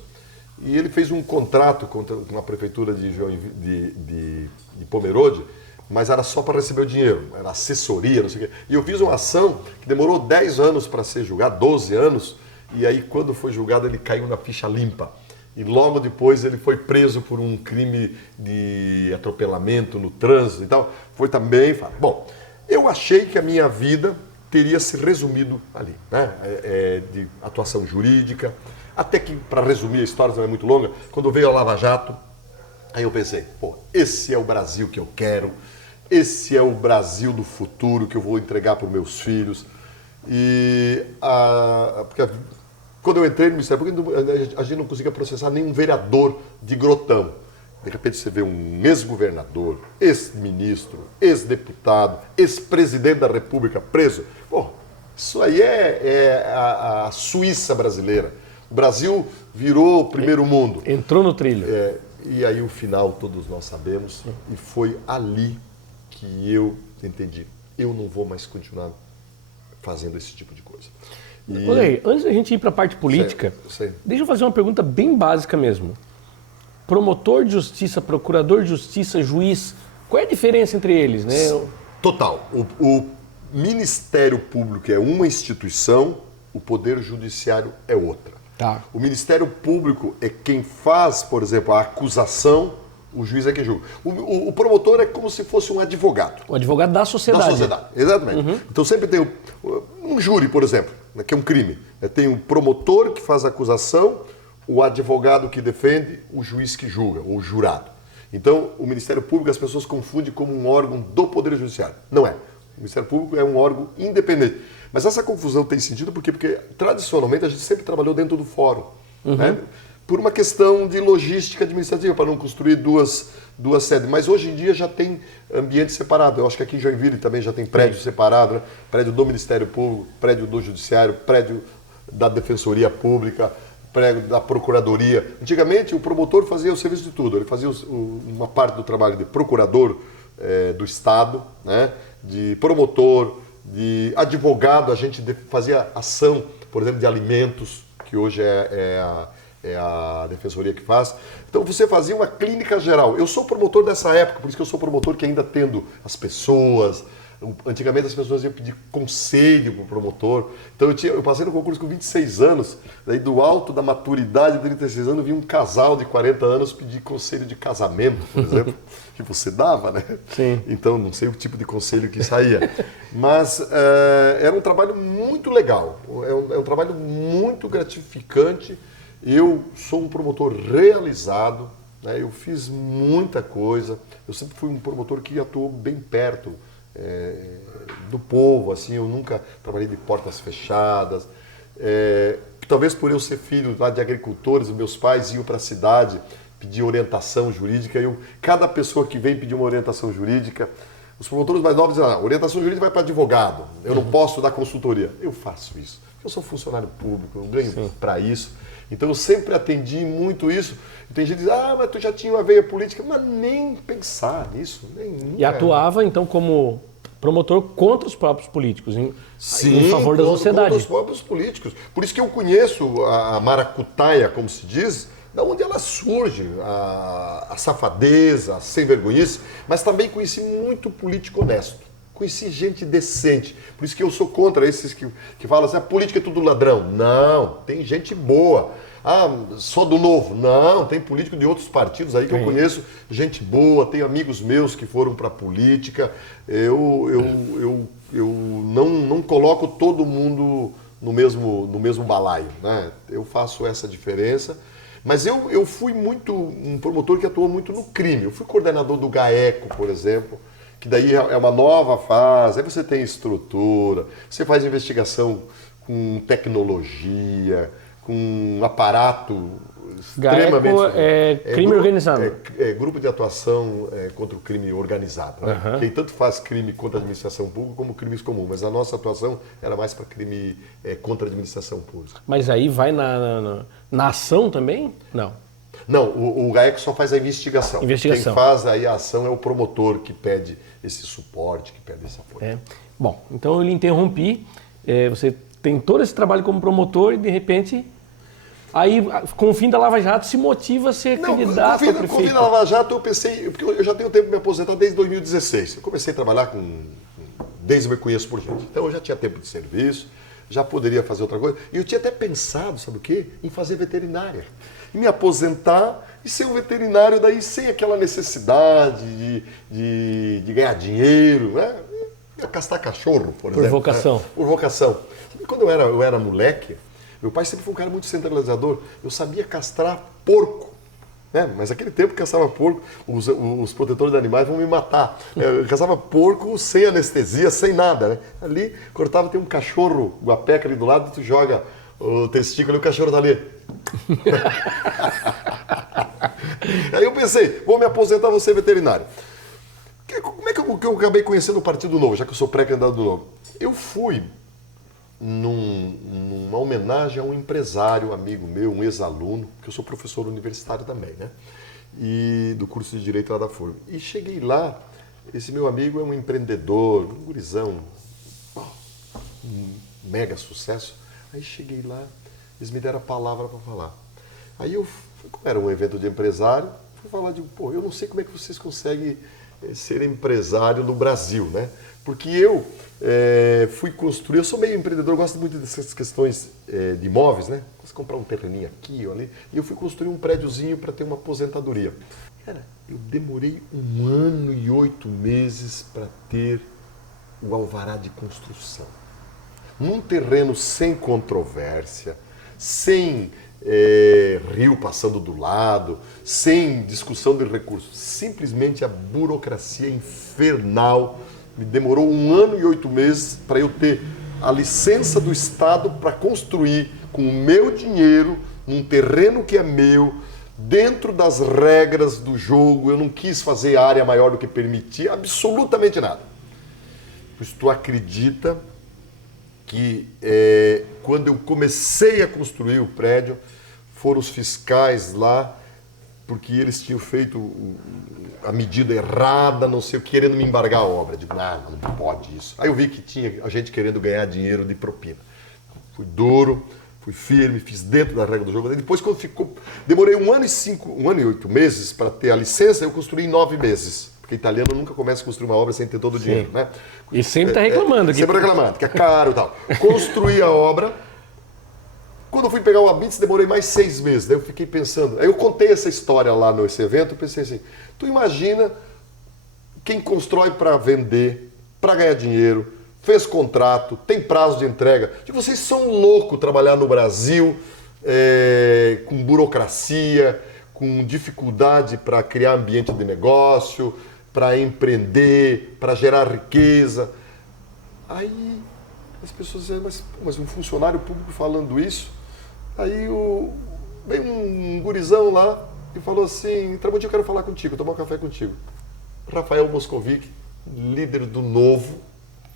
E ele fez um contrato com a prefeitura de Pomerode, mas era só para receber o dinheiro, era assessoria, não sei o quê. E eu fiz uma ação que demorou 10 anos para ser julgada, 12 anos, e aí quando foi julgado ele caiu na ficha limpa. E logo depois ele foi preso por um crime de atropelamento no trânsito e tal. Foi também... Bom, eu achei que a minha vida teria se resumido ali, né? De atuação jurídica, até que, para resumir a história, não é muito longa, quando veio a Lava Jato, Aí eu pensei, pô, esse é o Brasil que eu quero, esse é o Brasil do futuro que eu vou entregar para os meus filhos. Porque quando eu entrei no Ministério Público, a gente não conseguia processar nenhum vereador de Grotão. De repente você vê um ex-governador, ex-ministro, ex-deputado, ex-presidente da República preso. Pô, isso aí é a Suíça brasileira. O Brasil virou o primeiro mundo. Entrou no trilho. E aí o final todos nós sabemos, e foi ali que eu entendi. Eu não vou mais continuar fazendo esse tipo de coisa. Olha aí, antes da gente ir para a parte política, deixa eu fazer uma pergunta bem básica mesmo. Promotor de justiça, procurador de justiça, juiz, qual é a diferença entre eles, né? Total. O Ministério Público é uma instituição, o Poder Judiciário é outra. Tá. O Ministério Público é quem faz, por exemplo, a acusação, o juiz é quem julga. O promotor é como se fosse um advogado. O advogado da sociedade. Da sociedade, exatamente. Então sempre tem um júri, por exemplo, que é um crime. Tem o promotor que faz a acusação, o advogado que defende, o juiz que julga, ou o jurado. Então, o Ministério Público as pessoas confundem como um órgão do Poder Judiciário. Não é. O Ministério Público é um órgão independente. Mas essa confusão tem sentido porque tradicionalmente a gente sempre trabalhou dentro do fórum. Né? Por uma questão de logística administrativa, para não construir duas sedes. Mas hoje em dia já tem ambiente separado. Eu acho que aqui em Joinville também já tem prédio separado, né? Prédio do Ministério Público, prédio do Judiciário, prédio da Defensoria Pública, prédio da Procuradoria. Antigamente o promotor fazia o serviço de tudo. Ele fazia uma parte do trabalho de procurador do Estado, né? De promotor, de advogado. A gente fazia ação, por exemplo, de alimentos, que hoje é a Defensoria que faz. Então você fazia uma clínica geral. Eu sou promotor dessa época, por isso que eu sou promotor que ainda atendo as pessoas. Antigamente as pessoas iam pedir conselho para o promotor. Então eu passei no concurso com 26 anos, daí do alto da maturidade de 36 anos, vi um casal de 40 anos pedir conselho de casamento, por exemplo, que você dava, né? Sim. Então não sei o tipo de conselho que saía. Mas era um trabalho muito legal, é um trabalho muito gratificante. Eu sou um promotor realizado, né? Eu fiz muita coisa, eu sempre fui um promotor que atuou bem perto do povo, assim, eu nunca trabalhei de portas fechadas. Talvez por eu ser filho lá de agricultores, meus pais iam para a cidade pedir orientação jurídica. Cada pessoa que vem pedir uma orientação jurídica, os promotores mais novos dizem, orientação jurídica vai para advogado, eu não posso dar consultoria. Eu faço isso, eu sou funcionário público, eu ganho para isso. Então eu sempre atendi muito isso. E tem gente que diz, mas tu já tinha uma veia política, mas nem pensar nisso. E atuava então como promotor contra os próprios políticos, em favor da sociedade. Contra os próprios políticos. Por isso que eu conheço a maracutaia, como se diz, da onde ela surge, a safadeza, a sem-vergonhice, mas também conheci muito político honesto. Conheci gente decente. Por isso que eu sou contra esses que falam assim, a política é tudo ladrão. Não, tem gente boa. Só do Novo. Não, tem político de outros partidos aí que eu conheço, gente boa, tenho amigos meus que foram para a política. Eu não coloco todo mundo no mesmo balaio, né? Eu faço essa diferença. Mas eu fui muito um promotor que atuou muito no crime. Eu fui coordenador do GAECO, por exemplo, que daí é uma nova fase, aí você tem estrutura, você faz investigação com tecnologia, com um aparato extremamente... GAECO é crime organizado. Grupo de atuação contra o crime organizado. Né? Quem tanto faz crime contra a administração pública como crimes comuns, mas a nossa atuação era mais para crime contra a administração pública. Mas aí vai na ação também? Não. Não, o GAECO só faz a investigação. Quem faz aí a ação é o promotor que pede esse suporte, que pede esse apoio. Bom, então eu lhe interrompi. Você tem todo esse trabalho como promotor e de repente, aí com o fim da Lava Jato se motiva a ser candidato a prefeito. Com o fim da Lava Jato eu pensei, porque eu já tenho tempo de me aposentar desde 2016. Eu comecei a trabalhar desde que eu me conheço por gente. Então eu já tinha tempo de serviço, já poderia fazer outra coisa. E eu tinha até pensado, sabe o quê? Em fazer veterinária. E me aposentar e ser um veterinário daí sem aquela necessidade de ganhar dinheiro, né? Ia castrar cachorro, por exemplo. Por vocação. Por vocação. Quando eu era moleque, meu pai sempre foi um cara muito centralizador. Eu sabia castrar porco. né? Mas naquele tempo caçava porco, os protetores de animais vão me matar. Eu caçava porco sem anestesia, sem nada, né? Ali, cortava, tem um cachorro guapeca ali do lado, tu joga o testículo e o cachorro tá ali. Aí eu pensei, vou me aposentar, vou ser veterinário. Como é que eu acabei conhecendo o Partido Novo, já que eu sou pré-candidato do Novo? Eu fui numa homenagem a um empresário, amigo meu, um ex-aluno, que eu sou professor universitário também, né? E do curso de Direito lá da FURB. E cheguei lá, esse meu amigo é um empreendedor, um gurizão, um mega sucesso. Aí cheguei lá, eles me deram a palavra para falar. Aí eu, como era um evento de empresário, fui falar de, pô, eu não sei como é que vocês conseguem ser empresário no Brasil, né? Porque eu fui construir, eu sou meio empreendedor, eu gosto muito dessas questões de imóveis, né? Posso comprar um terreninho aqui ou ali, e eu fui construir um prédiozinho para ter uma aposentadoria. Cara, eu demorei 1 ano e 8 meses para ter o alvará de construção. Num terreno sem controvérsia, sem rio passando do lado, sem discussão de recursos. Simplesmente a burocracia infernal me demorou 1 ano e 8 meses para eu ter a licença do Estado para construir com o meu dinheiro, num terreno que é meu, dentro das regras do jogo. Eu não quis fazer área maior do que permitia, absolutamente nada. Pois tu acredita que quando eu comecei a construir o prédio, foram os fiscais lá, porque eles tinham feito a medida errada, não sei o que, querendo me embargar a obra. Eu digo, não pode isso. Aí eu vi que tinha a gente querendo ganhar dinheiro de propina. Fui duro, fui firme, fiz dentro da regra do jogo. Depois, quando ficou... Demorei 1 ano e 8 meses para ter a licença, eu construí em 9 meses. Porque italiano nunca começa a construir uma obra sem ter todo o dinheiro, né? E sempre está reclamando. Sempre reclamando, que é caro e tal. Construí a obra. Quando eu fui pegar o Habits, demorei mais 6 meses. Daí eu fiquei pensando. Aí eu contei essa história lá nesse evento. Eu pensei assim: tu imagina quem constrói para vender, para ganhar dinheiro, fez contrato, tem prazo de entrega. Vocês são loucos trabalhar no Brasil com burocracia, com dificuldde para criar ambiente de negócio, para empreender, para gerar riqueza. Aí as pessoas dizem, mas um funcionário público falando isso? Aí veio um gurizão lá e falou assim, Tramontim, eu quero falar contigo, tomar um café contigo. Rafael Moscovic, líder do Novo,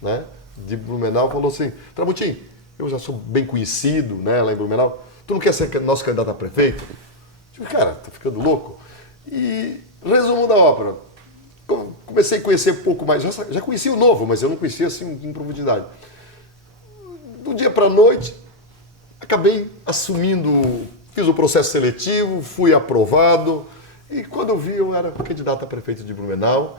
né, de Blumenau, falou assim, Tramontim, eu já sou bem conhecido, né, lá em Blumenau, tu não quer ser nosso candidato a prefeito? Eu digo, cara, tá ficando louco? E resumo da ópera, comecei a conhecer um pouco mais, já conhecia o Novo, mas eu não conhecia assim em profundidade. Do dia para a noite, acabei assumindo, fiz o processo seletivo, fui aprovado, e quando eu vi, eu era candidato a prefeito de Blumenau,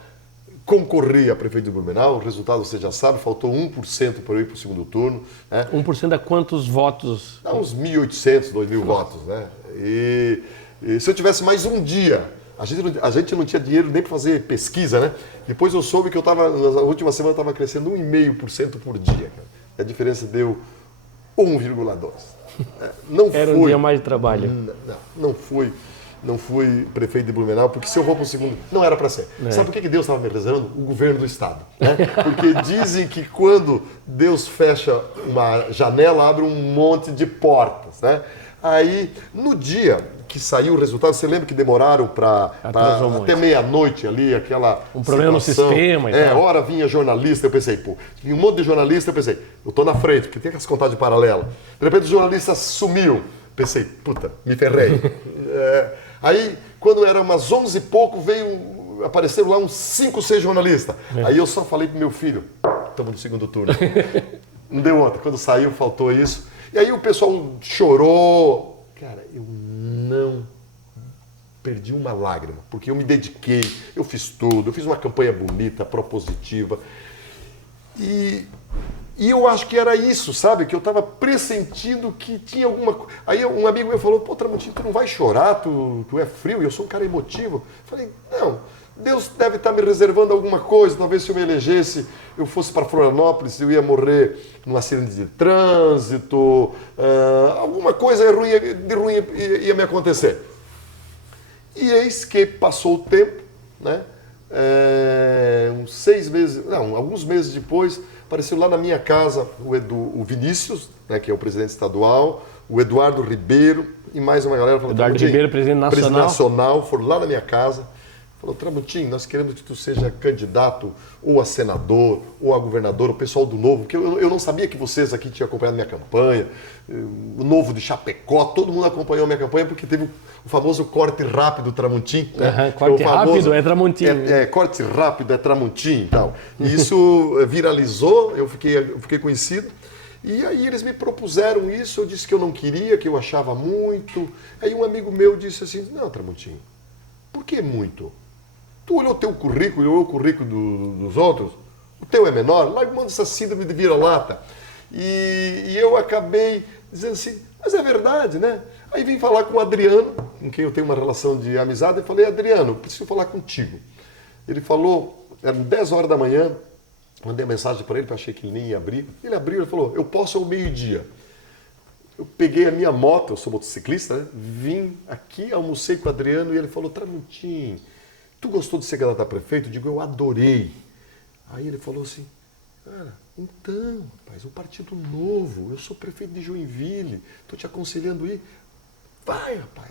concorri a prefeito de Blumenau, o resultado você já sabe, faltou 1% para eu ir para o segundo turno. Né? 1% a quantos votos? Dá uns 1.800, 2.000 votos. Né? E se eu tivesse mais um dia, a gente não tinha dinheiro nem para fazer pesquisa, né? Depois eu soube que na última semana eu estava crescendo 1,5% por dia. Cara. A diferença deu 1,2%. Era um dia mais de trabalho. Não fui prefeito de Blumenau, porque se eu vou para o segundo... Não era para ser. Sabe por que Deus estava me reservando? O governo do Estado. Né? Porque dizem que quando Deus fecha uma janela, abre um monte de portas. Né? Aí, no dia que saiu o resultado, você lembra que demoraram até meia-noite ali, aquela problema situação, no sistema e tal. Hora vinha jornalista, eu pensei, vinha um monte de jornalista, eu pensei, eu estou na frente, porque tem aquelas contagens paralelas. De repente os jornalistas sumiram. Pensei, puta, me ferrei. Aí, quando era umas 11 e pouco, apareceram lá uns 5, 6 jornalistas. Aí eu só falei pro meu filho, estamos no segundo turno. Não deu outra. Quando saiu, faltou isso. E aí o pessoal chorou. Cara, eu não perdi uma lágrima, porque eu me dediquei, eu fiz tudo, eu fiz uma campanha bonita, propositiva. E eu acho que era isso, sabe? Que eu estava pressentindo que tinha alguma coisa. Aí um amigo meu falou, pô, Tramontim, tu não vai chorar, tu é frio, e eu sou um cara emotivo. Falei, não, Deus deve estar me reservando alguma coisa, talvez se eu me elegesse, eu fosse para Florianópolis, eu ia morrer num acidente de trânsito, alguma coisa de ruim ia me acontecer. E eis que passou o tempo, né? Alguns meses depois, apareceu lá na minha casa o Vinícius, né, que é o presidente estadual, o Eduardo Ribeiro e mais uma galera. Falou, Eduardo Ribeiro, presidente nacional. Foram lá na minha casa. Falou, Tramontim, nós queremos que tu seja candidato ou a senador, ou a governador, o pessoal do Novo, porque eu não sabia que vocês aqui tinham acompanhado minha campanha, o Novo de Chapecó, todo mundo acompanhou minha campanha porque teve o famoso corte rápido Tramontim. Né? Corte rápido é Tramontim. Corte rápido é Tramontim e tal. E isso viralizou, eu fiquei conhecido. E aí eles me propuseram isso, eu disse que eu não queria, que eu achava muito. Aí um amigo meu disse assim, não, Tramontim, por que muito? Tu olhou o teu currículo, olhou o currículo dos outros, o teu é menor, larga mão dessa síndrome de vira-lata. E eu acabei dizendo assim, mas é verdade, né? Aí vim falar com o Adriano, com quem eu tenho uma relação de amizade, e falei, Adriano, preciso falar contigo. Ele falou, eram 10 horas da manhã, mandei mensagem para ele, porque achei que ele nem ia abrir. Ele abriu e falou, eu posso ao meio-dia. Eu peguei a minha moto, eu sou motociclista, né? Vim aqui, almocei com o Adriano e ele falou, Tramontim, tu gostou de ser candidato a prefeito? Eu digo, eu adorei. Aí ele falou assim, cara, então, rapaz, um partido novo, eu sou prefeito de Joinville, estou te aconselhando aí. Vai, rapaz,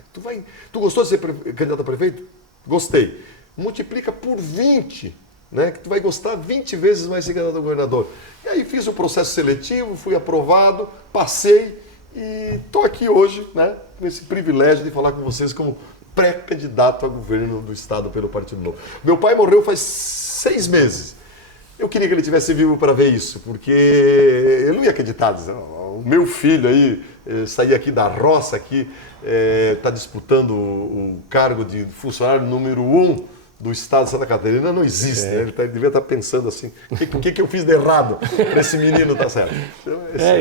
tu gostou de ser candidato a prefeito? Gostei. Multiplica por 20, né, que tu vai gostar 20 vezes mais ser candidato a governador. E aí fiz o processo seletivo, fui aprovado, passei e estou aqui hoje, né, com esse privilégio de falar com vocês como pré-candidato a governo do estado pelo Partido Novo. Meu pai morreu faz 6 meses. Eu queria que ele tivesse vivo para ver isso, porque eu não ia acreditar. O meu filho aí, sair aqui da roça, aqui, está disputando o cargo de funcionário número 1 do estado de Santa Catarina, não existe. Né? Ele devia estar pensando assim, o que eu fiz de errado para esse menino, tá certo?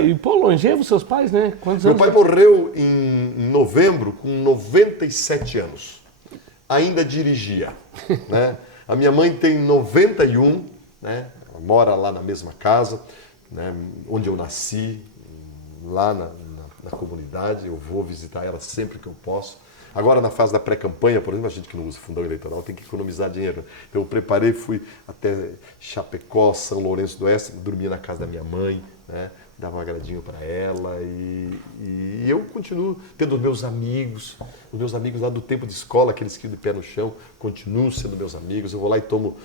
E pô, longevo seus pais, né? Quantos anos? Meu pai morreu em novembro, com 97 anos. Ainda dirigia. Né? A minha mãe tem 91, né? Ela mora lá na mesma casa, né? Onde eu nasci, lá na comunidade. Eu vou visitar ela sempre que eu posso. Agora, na fase da pré-campanha, por exemplo, a gente que não usa fundão eleitoral tem que economizar dinheiro. Então, eu preparei, fui até Chapecó, São Lourenço do Oeste, dormia na casa da minha mãe, né? Dava um agradinho para ela e eu continuo tendo os meus amigos lá do tempo de escola, aqueles que de pé no chão, continuam sendo meus amigos. Eu vou lá e tomo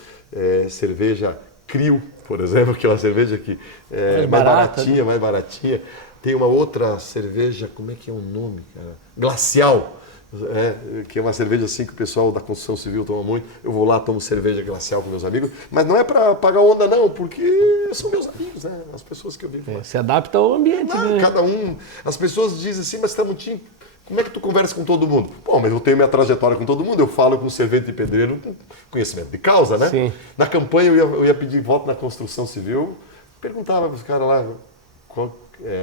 cerveja Crio, por exemplo, que é uma cerveja que é mais baratinha. Tem uma outra cerveja, como é que é o nome, cara? Glacial. Que é uma cerveja assim que o pessoal da construção civil toma muito. Eu vou lá, tomo cerveja glacial com meus amigos, mas não é para pagar onda não, porque são meus amigos, né? As pessoas que eu vivo. Se adapta ao ambiente, né? Cada um. As pessoas dizem assim, mas Tramontim, como é que tu conversa com todo mundo? Bom, mas eu tenho minha trajetória com todo mundo, eu falo com servente e pedreiro com conhecimento de causa, né? Sim. Na campanha eu ia pedir voto na construção civil, perguntava para os caras lá qual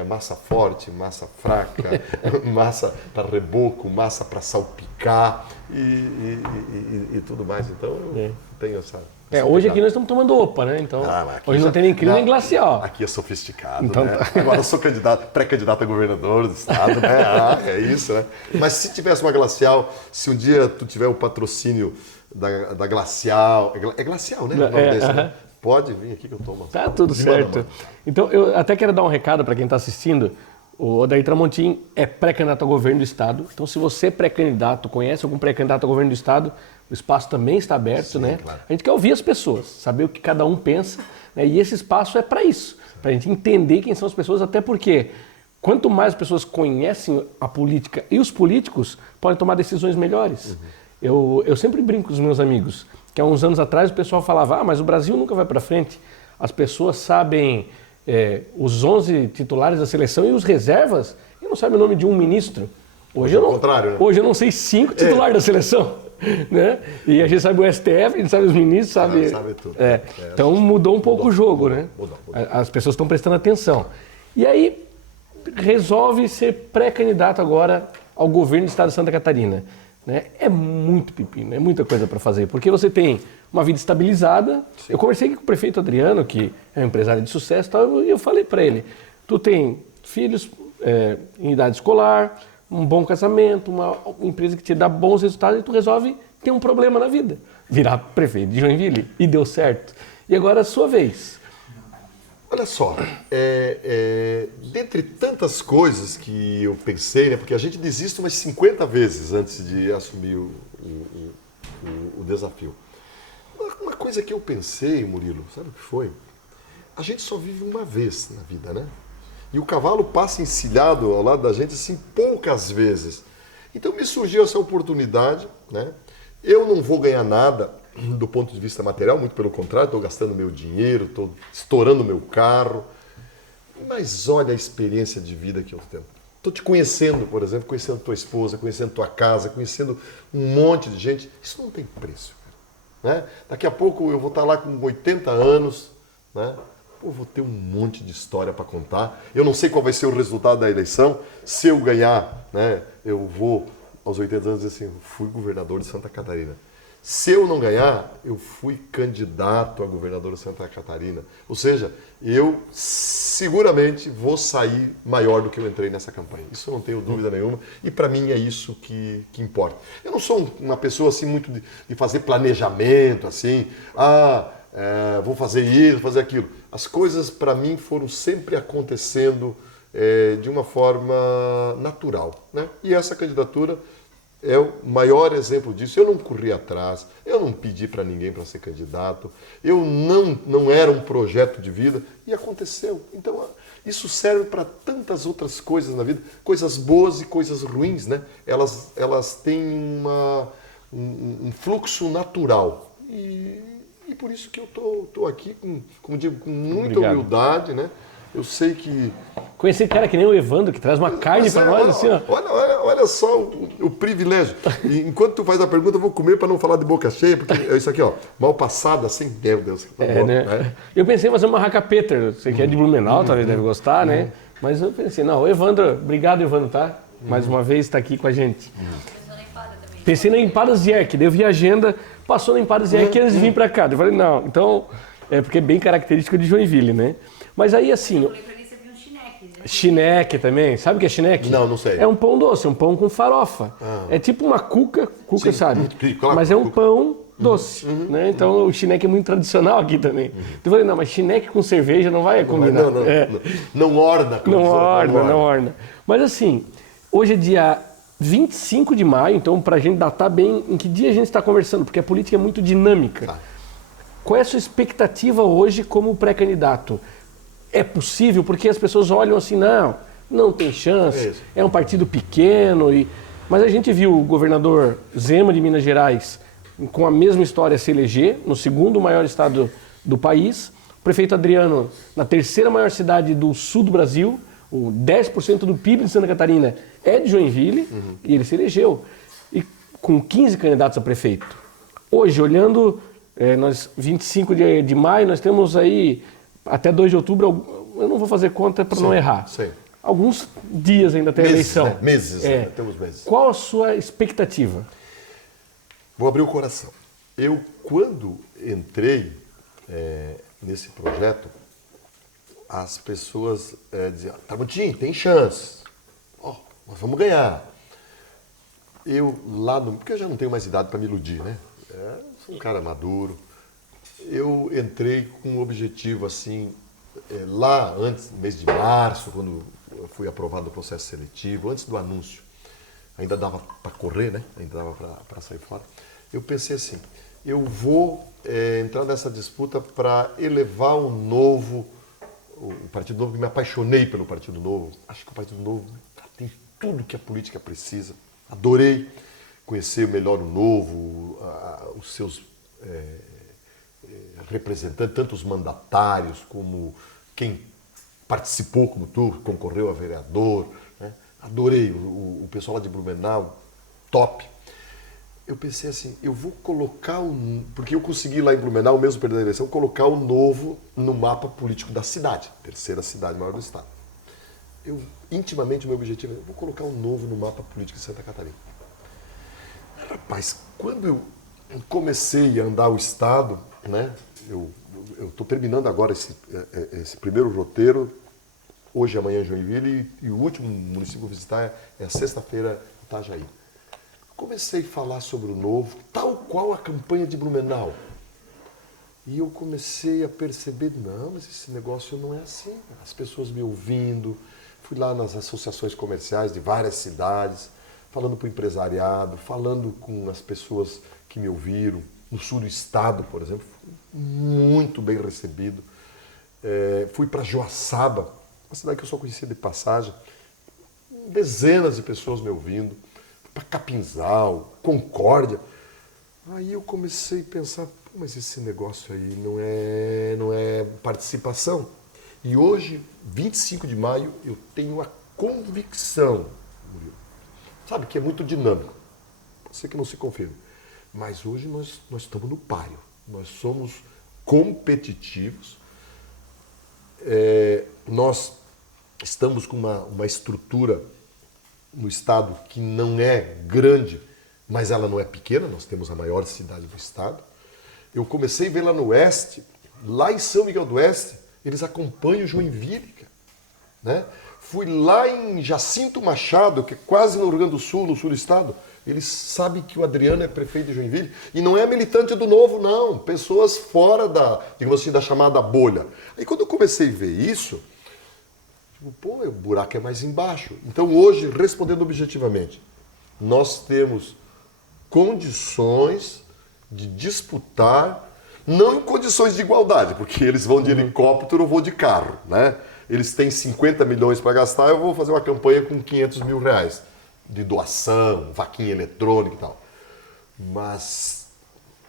massa forte, massa fraca, massa para reboco, massa para salpicar e tudo mais. Então eu tenho essa hoje aqui nós estamos tomando OPA, né? Então, hoje não tem nem Crio nem glacial. Aqui é sofisticado, então, né? Agora eu sou pré-candidato a governador do estado, né? É isso, né? Mas se tivesse uma glacial, se um dia tu tiver o patrocínio da glacial, é glacial, né? O nome desse, né? Pode vir aqui que eu tomo. Tá tudo certo. Então, eu até quero dar um recado para quem está assistindo. O Odair Tramontim é pré-candidato ao governo do estado. Então, se você é pré-candidato, conhece algum pré-candidato ao governo do estado, o espaço também está aberto, sim, né? Claro. A gente quer ouvir as pessoas, saber o que cada um pensa, né? E esse espaço é para isso, para a gente entender quem são as pessoas, até porque quanto mais as pessoas conhecem a política e os políticos, podem tomar decisões melhores. Eu sempre brinco com os meus amigos, que há uns anos atrás o pessoal falava, mas o Brasil nunca vai para frente. As pessoas sabem os 11 titulares da seleção e os reservas, e não sabem o nome de um ministro. Hoje eu não sei 5 titulares da seleção. Né? E a gente sabe o STF, a gente sabe os ministros, sabe tudo. Então mudou um pouco o jogo, né? Mudou. As pessoas estão prestando atenção. E aí resolve ser pré-candidato agora ao governo do estado de Santa Catarina. Né? É muito pepino, é muita coisa para fazer, porque você tem uma vida estabilizada. Sim. Eu conversei aqui com o prefeito Adriano, que é um empresário de sucesso, e eu falei para ele, tu tem filhos em idade escolar, um bom casamento, uma empresa que te dá bons resultados e tu resolve ter um problema na vida. Virar prefeito de Joinville e deu certo. E agora é a sua vez. Olha só, dentre tantas coisas que eu pensei, né, porque a gente desiste umas 50 vezes antes de assumir o desafio. Uma coisa que eu pensei, Murilo, sabe o que foi? A gente só vive uma vez na vida, né? E o cavalo passa encilhado ao lado da gente assim poucas vezes. Então me surgiu essa oportunidade, né? Eu não vou ganhar nada do ponto de vista material, muito pelo contrário, estou gastando meu dinheiro, estou estourando meu carro. Mas olha a experiência de vida que eu tenho. Estou te conhecendo, por exemplo, conhecendo tua esposa, conhecendo tua casa, conhecendo um monte de gente. Isso não tem preço. Né? Daqui a pouco eu vou estar lá com 80 anos, né? Eu vou ter um monte de história para contar. Eu não sei qual vai ser o resultado da eleição. Se eu ganhar, né, eu vou, aos 80 anos, dizer assim, eu fui governador de Santa Catarina. Se eu não ganhar, eu fui candidato a governador de Santa Catarina. Ou seja, eu seguramente vou sair maior do que eu entrei nessa campanha. Isso eu não tenho dúvida nenhuma. E para mim é isso que importa. Eu não sou uma pessoa assim muito de fazer planejamento, assim, vou fazer isso, fazer aquilo. As coisas para mim foram sempre acontecendo de uma forma natural, né? E essa candidatura é o maior exemplo disso. Eu não corri atrás, eu não pedi para ninguém para ser candidato, eu não era um projeto de vida e aconteceu. Então, isso serve para tantas outras coisas na vida, coisas boas e coisas ruins, né? Elas têm um fluxo natural. E por isso que eu tô aqui, como digo, com muita humildade, né? Eu sei que... Conheci cara que nem o Evandro, que traz uma carne para nós, assim, ó. Olha só o privilégio. E enquanto tu faz a pergunta, eu vou comer para não falar de boca cheia, porque é isso aqui, ó, mal passado, assim, meu Deus. Tá bom, né? Eu pensei em fazer uma Raca Peter, você que é de Blumenau, talvez deve gostar, né? Mas eu pensei, não, o Evandro, obrigado, Evandro, tá? Mais uma vez está aqui com a gente. Pensei na Empadas Zierk, daí eu vi a agenda, passou na Empadas Zierk antes de vir para cá. Eu falei, não, então, porque é bem característico de Joinville, né? Mas aí, assim... Chineque também. Sabe o que é chineque? Não sei. É um pão doce, um pão com farofa. É tipo uma cuca sim, sabe? Claro, mas é um pão doce, né? Então o chineque é muito tradicional aqui também. Eu falei, não, mas chineque com cerveja não vai combinar. Não orna. Não orna. Mas assim, hoje é dia 25 de maio, então pra gente datar bem em que dia a gente está conversando, porque a política é muito dinâmica. Tá. Qual é a sua expectativa hoje como pré-candidato? É possível? Porque as pessoas olham assim, não tem chance, é um partido pequeno. Mas a gente viu o governador Zema de Minas Gerais com a mesma história se eleger, no segundo maior estado do país. O prefeito Adriano, na terceira maior cidade do sul do Brasil, o 10% do PIB de Santa Catarina é de Joinville, e ele se elegeu. E com 15 candidatos a prefeito. Hoje, olhando, 25 de maio, nós temos aí... Até 2 de outubro, eu não vou fazer conta para não errar. Sim. Alguns dias ainda até a eleição. Né? Meses, temos meses. Qual a sua expectativa? Vou abrir o coração. Eu, quando entrei nesse projeto, as pessoas diziam, Tramontim, tem chance. Nós vamos ganhar. Eu, porque eu já não tenho mais idade para me iludir, né? Sou um cara maduro. Eu entrei com um objetivo assim, lá antes, no mês de março, quando eu fui aprovado o processo seletivo, antes do anúncio, ainda dava para correr, né? Ainda dava para sair fora. Eu pensei assim, eu vou entrar nessa disputa para elevar o Partido Novo, que me apaixonei pelo Partido Novo. Acho que o Partido Novo tem tudo que a política precisa. Adorei conhecer melhor o Novo, os seus... representante, tanto os mandatários como quem participou, como tu, concorreu a vereador, né? Adorei o pessoal lá de Blumenau, top. Eu pensei assim, eu vou colocar porque eu consegui lá em Blumenau, mesmo perdendo a eleição, colocar o Novo no mapa político da cidade, terceira cidade maior do estado. Intimamente, o meu objetivo é, eu vou colocar o Novo no mapa político de Santa Catarina. Rapaz, quando eu comecei a andar o estado, né? Eu estou terminando agora esse primeiro roteiro hoje e amanhã em Joinville, e o último município que eu vou visitar é sexta-feira em Itajaí. Comecei a falar sobre o novo, tal qual a campanha de Blumenau. E eu comecei a perceber, não, mas esse negócio não é assim. As pessoas me ouvindo, fui lá nas associações comerciais de várias cidades, falando para o empresariado, falando com as pessoas que me ouviram. No sul do estado, por exemplo, fui muito bem recebido. Fui para Joaçaba, uma cidade que eu só conhecia de passagem, dezenas de pessoas me ouvindo. Fui para Capinzal, Concórdia. Aí eu comecei a pensar, mas esse negócio aí não é participação. E hoje, 25 de maio, eu tenho a convicção, sabe, que é muito dinâmico. Pode ser que não se confirme. Mas hoje nós estamos no páreo. Nós somos competitivos. Nós estamos com uma estrutura no estado que não é grande, mas ela não é pequena. Nós temos a maior cidade do estado. Eu comecei a ver lá no Oeste, lá em São Miguel do Oeste, eles acompanham o Joinville, né? Fui lá em Jacinto Machado, que é quase no Rio Grande do Sul, no sul do estado. Eles sabem que o Adriano é prefeito de Joinville e não é militante do Novo, não. Pessoas fora digamos assim, da chamada bolha. Aí quando eu comecei a ver isso, digo, pô, o buraco é mais embaixo. Então hoje, respondendo objetivamente, nós temos condições de disputar, não em condições de igualdade, porque eles vão de helicóptero ou vou de carro, né? Eles têm 50 milhões para gastar, eu vou fazer uma campanha com 500 mil reais de doação, vaquinha eletrônica e tal. Mas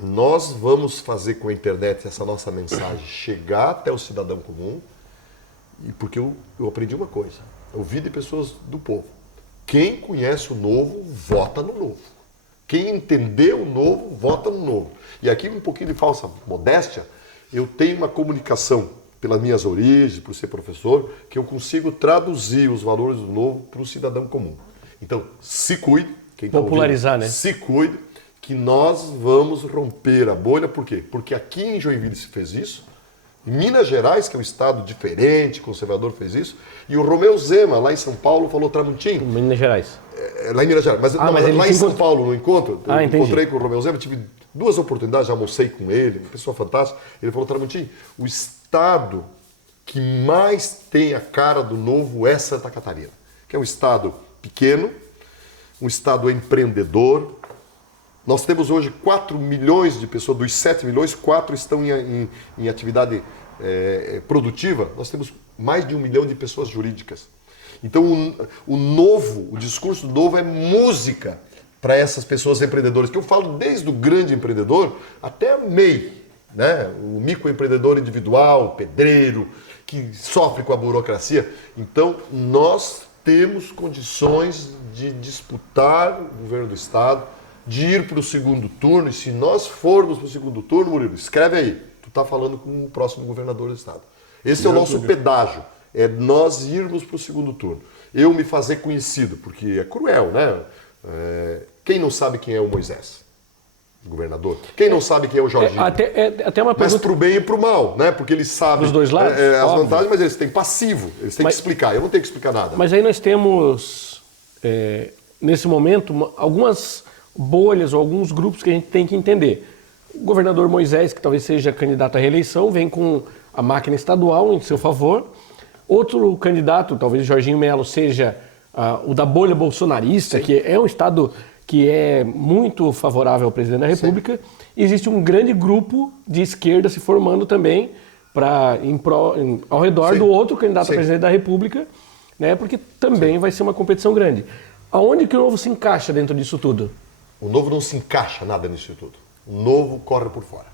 nós vamos fazer com a internet essa nossa mensagem chegar até o cidadão comum, e porque eu aprendi uma coisa, eu ouvi de pessoas do povo, quem conhece o novo, vota no novo. Quem entendeu o novo, vota no novo. E aqui, um pouquinho de falsa modéstia, eu tenho uma comunicação, pelas minhas origens, por ser professor, que eu consigo traduzir os valores do novo para o cidadão comum. Então, se cuide, quem está popularizar, ouvindo, né? Se cuide, que nós vamos romper a bolha. Por quê? Porque aqui em Joinville se fez isso, em Minas Gerais, que é um estado diferente, conservador, fez isso, e o Romeu Zema, lá em São Paulo, falou Tramontim. Minas Gerais. Lá em Minas Gerais, mas lá em São Paulo, no encontro, eu encontrei com o Romeu Zema, tive 2 oportunidades, já almocei com ele, uma pessoa fantástica. Ele falou, Tramontim, o estado que mais tem a cara do novo é Santa Catarina, que é um estado pequeno, um estado empreendedor. Nós temos hoje 4 milhões de pessoas, dos 7 milhões, 4 estão em atividade produtiva. Nós temos mais de 1 milhão de pessoas jurídicas. Então, o discurso novo é música para essas pessoas empreendedoras, que eu falo desde o grande empreendedor até o MEI, né? O microempreendedor individual, o pedreiro, que sofre com a burocracia. Então, nós temos condições de disputar o governo do estado, de ir para o segundo turno, e se nós formos para o segundo turno, Murilo, escreve aí, tu está falando com o próximo governador do estado. Esse é o nosso pedágio, é nós irmos para o segundo turno. Eu me fazer conhecido, porque é cruel, né? Quem não sabe quem é o Moisés? O governador. Quem não sabe quem é o Jorginho? Até uma pergunta... Mas para o bem e para o mal, né? Porque eles sabem dos dois lados, as vantagens, mas eles têm passivo, eles têm que explicar. Eu não tenho que explicar nada. Mas aí nós temos, nesse momento, algumas bolhas ou alguns grupos que a gente tem que entender. O governador Moisés, que talvez seja candidato à reeleição, vem com a máquina estadual em seu favor. Outro candidato, talvez Jorginho Melo, seja o da bolha bolsonarista, sim, que é um estado que é muito favorável ao presidente da República. Sim. Existe um grande grupo de esquerda se formando também ao redor, sim, do outro candidato, sim, a presidente da República, né, porque também, sim, vai ser uma competição grande. Aonde que o Novo se encaixa dentro disso tudo? O Novo não se encaixa nada nisso tudo. O Novo corre por fora.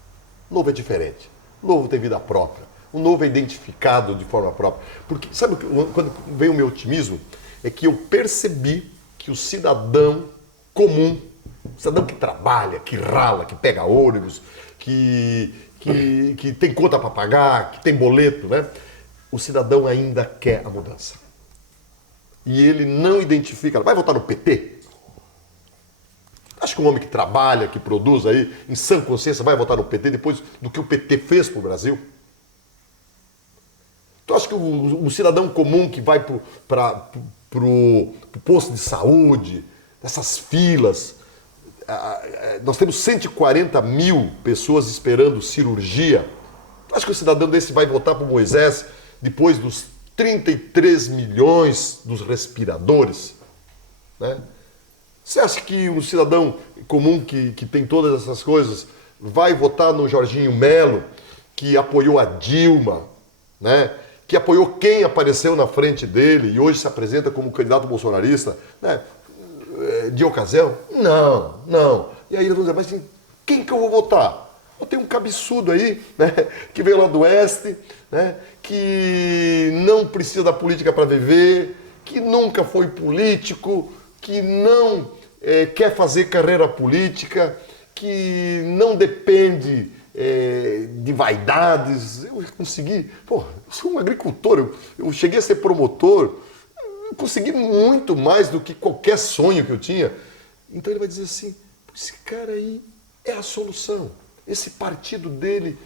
O Novo é diferente. O Novo tem vida própria. O Novo é identificado de forma própria. Porque, sabe, quando vem o meu otimismo, é que eu percebi que o cidadão comum, o cidadão que trabalha, que rala, que pega ônibus, que tem conta para pagar, que tem boleto, né? O cidadão ainda quer a mudança. E ele não identifica. Vai votar no PT? Acho que um homem que trabalha, que produz aí, em sã consciência, vai votar no PT depois do que o PT fez para o Brasil? Tu acha que o cidadão comum que vai pro posto de saúde, essas filas, nós temos 140 mil pessoas esperando cirurgia. Tu acha que o cidadão desse vai votar para o Moisés depois dos 33 milhões dos respiradores? Né? Você acha que um cidadão comum que tem todas essas coisas vai votar no Jorginho Melo, que apoiou a Dilma, né? Que apoiou quem apareceu na frente dele e hoje se apresenta como candidato bolsonarista, né? De ocasião? Não, não. E aí eles vão dizer, mas assim, quem que eu vou votar? Eu tenho um cabeçudo aí, né? Que veio lá do Oeste, né? Que não precisa da política para viver, que nunca foi político, que não quer fazer carreira política, que não depende de vaidades. Eu consegui, eu sou um agricultor, eu cheguei a ser promotor, eu consegui muito mais do que qualquer sonho que eu tinha. Então ele vai dizer assim, esse cara aí é a solução. Esse partido dele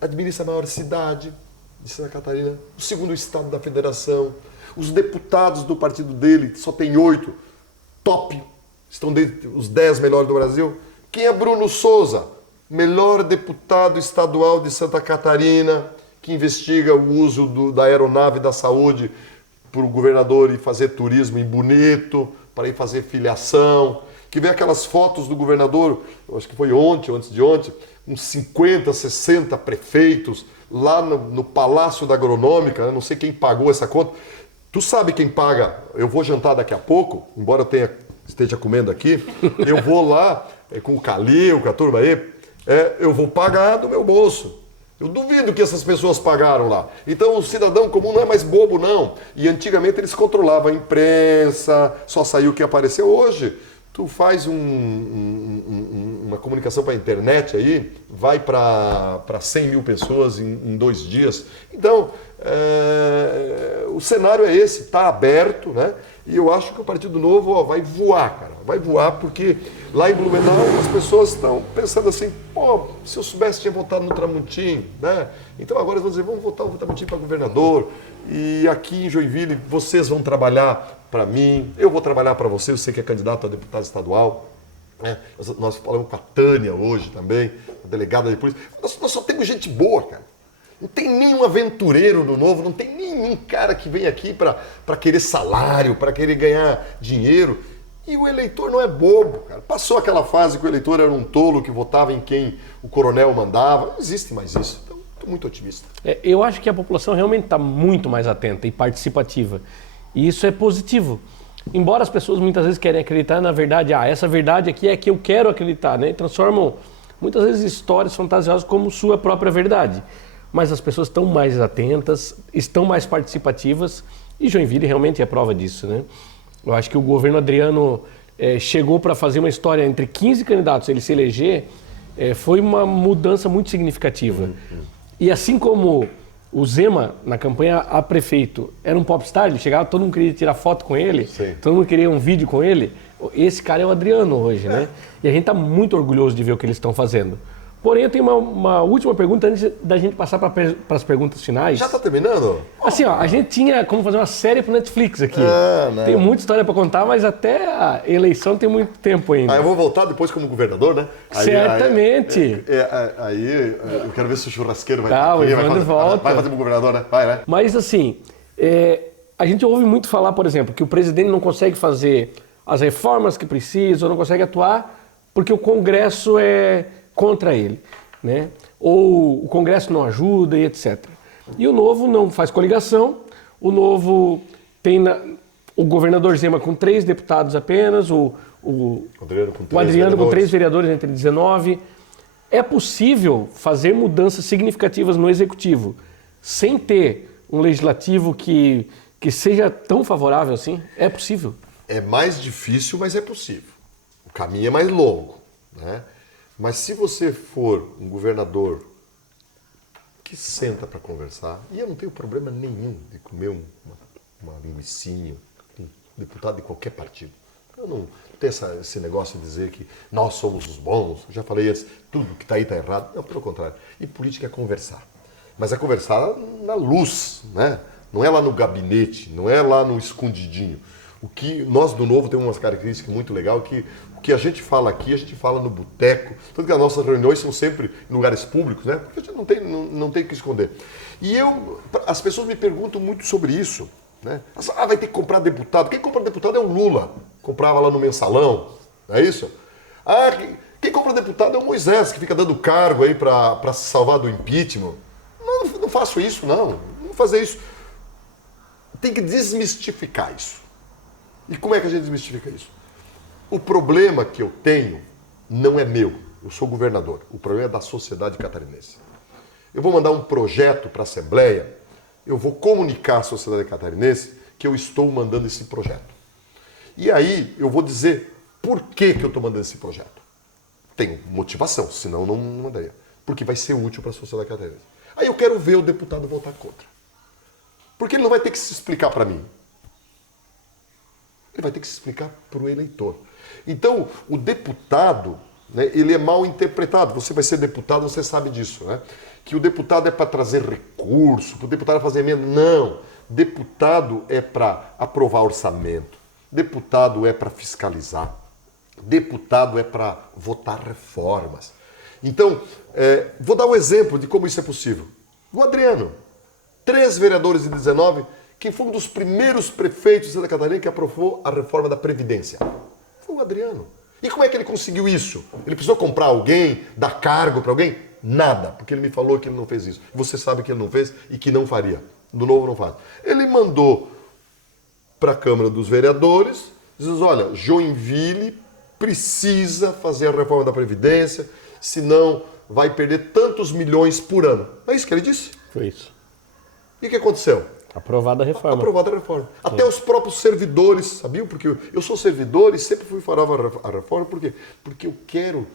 administra a maior cidade de Santa Catarina, o segundo estado da federação. Os deputados do partido dele, só tem 8, top, estão dentre os 10 melhores do Brasil. Quem é Bruno Souza? Melhor deputado estadual de Santa Catarina, que investiga o uso da aeronave da saúde para o governador ir fazer turismo em Bonito, para ir fazer filiação, que vê aquelas fotos do governador, eu acho que foi ontem ou antes de ontem, uns 50, 60 prefeitos lá no Palácio da Agronômica, né? Não sei quem pagou essa conta. Tu sabe quem paga? Eu vou jantar daqui a pouco, embora eu esteja comendo aqui, eu vou lá com o Calil, com a turma aí, eu vou pagar do meu bolso. Eu duvido que essas pessoas pagaram lá. Então o cidadão comum não é mais bobo, não. E antigamente eles controlavam a imprensa, só saiu o que apareceu. Hoje, tu faz uma comunicação para a internet aí, vai para 100 mil pessoas em 2 dias. Então, o cenário é esse, está aberto, né? E eu acho que o Partido Novo vai voar, cara. Vai voar porque lá em Blumenau as pessoas estão pensando assim, se eu soubesse tinha votado no Tramontim, né? Então agora eles vão dizer, vamos votar no Tramontim para governador. E aqui em Joinville vocês vão trabalhar para mim, eu vou trabalhar para você que é candidato a deputado estadual. Né? Nós falamos com a Tânia hoje também, a delegada de polícia. Nós só temos gente boa, cara. Não tem nenhum aventureiro no Novo, não tem nenhum cara que vem aqui para querer salário, para querer ganhar dinheiro. E o eleitor não é bobo, cara. Passou aquela fase que o eleitor era um tolo que votava em quem o coronel mandava. Não existe mais isso. Então, estou muito otimista. Eu acho que a população realmente está muito mais atenta e participativa. E isso é positivo. Embora as pessoas muitas vezes querem acreditar na verdade, essa verdade aqui é que eu quero acreditar, né? E transformam muitas vezes histórias fantasiosas como sua própria verdade. Mas as pessoas estão mais atentas, estão mais participativas e Joinville realmente é prova disso, né? Eu acho que o governo Adriano chegou para fazer uma história entre 15 candidatos, ele se eleger, foi uma mudança muito significativa. E assim como o Zema, na campanha a prefeito, era um popstar, ele chegava, todo mundo queria tirar foto com ele, Sim. todo mundo queria um vídeo com ele, esse cara é o Adriano hoje, né? E a gente está muito orgulhoso de ver o que eles estão fazendo. Porém, eu tenho uma última pergunta antes da gente passar para as perguntas finais. Já está terminando? Assim, a gente tinha como fazer uma série para Netflix aqui. Não. Tem muita história para contar, mas até a eleição tem muito tempo ainda. Eu vou voltar depois como governador, né? Certamente. Aí eu quero ver se o churrasqueiro vai o Evandro volta. Vai fazer como governador, né? Vai, né? Mas assim, a gente ouve muito falar, por exemplo, que o presidente não consegue fazer as reformas que precisa, ou não consegue atuar porque o Congresso é contra ele, né? Ou o Congresso não ajuda e etc. E o Novo não faz coligação, o Novo tem o governador Zema com 3 deputados apenas, o Adriano com 3 vereadores entre 19. É possível fazer mudanças significativas no Executivo sem ter um Legislativo que seja tão favorável assim? É possível? É mais difícil, mas é possível. O caminho é mais longo, né? Mas se você for um governador que senta para conversar, e eu não tenho problema nenhum de comer uma linguicinha, um deputado de qualquer partido. Eu não tenho esse negócio de dizer que nós somos os bons. Eu já falei antes, tudo que está aí está errado. Não, pelo contrário. E política é conversar. Mas é conversar na luz, né? Não é lá no gabinete, não é lá no escondidinho. O que nós do Novo temos uma característica muito legal, que o que a gente fala aqui, a gente fala no boteco, tanto que as nossas reuniões são sempre em lugares públicos, né? Porque a gente não tem o que esconder. E as pessoas me perguntam muito sobre isso, né? Vai ter que comprar deputado. Quem compra deputado é o Lula, comprava lá no mensalão, não é isso? Quem compra deputado é o Moisés, que fica dando cargo aí para se salvar do impeachment. Não faço isso, não vou fazer isso. Tem que desmistificar isso. E como é que a gente desmistifica isso? O problema que eu tenho não é meu. Eu sou governador. O problema é da sociedade catarinense. Eu vou mandar um projeto para a Assembleia, eu vou comunicar à sociedade catarinense que eu estou mandando esse projeto. E aí eu vou dizer por que eu estou mandando esse projeto. Tenho motivação, senão não mandaria. Porque vai ser útil para a sociedade catarinense. Aí eu quero ver o deputado votar contra. Porque ele não vai ter que se explicar para mim. Ele vai ter que se explicar para o eleitor. Então, o deputado, né, ele é mal interpretado. Você vai ser deputado, você sabe disso, né? Que o deputado é para trazer recurso, o deputado é fazer emenda. Não. Deputado é para aprovar orçamento. Deputado é para fiscalizar. Deputado é para votar reformas. Então, vou dar um exemplo de como isso é possível. O Adriano, 3 vereadores de 19, que foi um dos primeiros prefeitos de Santa Catarina que aprovou a reforma da Previdência. Foi o Adriano. E como é que ele conseguiu isso? Ele precisou comprar alguém, dar cargo para alguém? Nada, porque ele me falou que ele não fez isso. Você sabe que ele não fez e que não faria. Do Novo não faz. Ele mandou para a Câmara dos Vereadores, diz, olha, Joinville precisa fazer a reforma da Previdência, senão vai perder tantos milhões por ano. É isso que ele disse? Foi isso. E o que aconteceu? Aprovada a reforma. Aprovada a reforma. Até os próprios servidores sabiam, porque eu sou servidor e sempre fui falar a reforma, por quê? Porque eu quero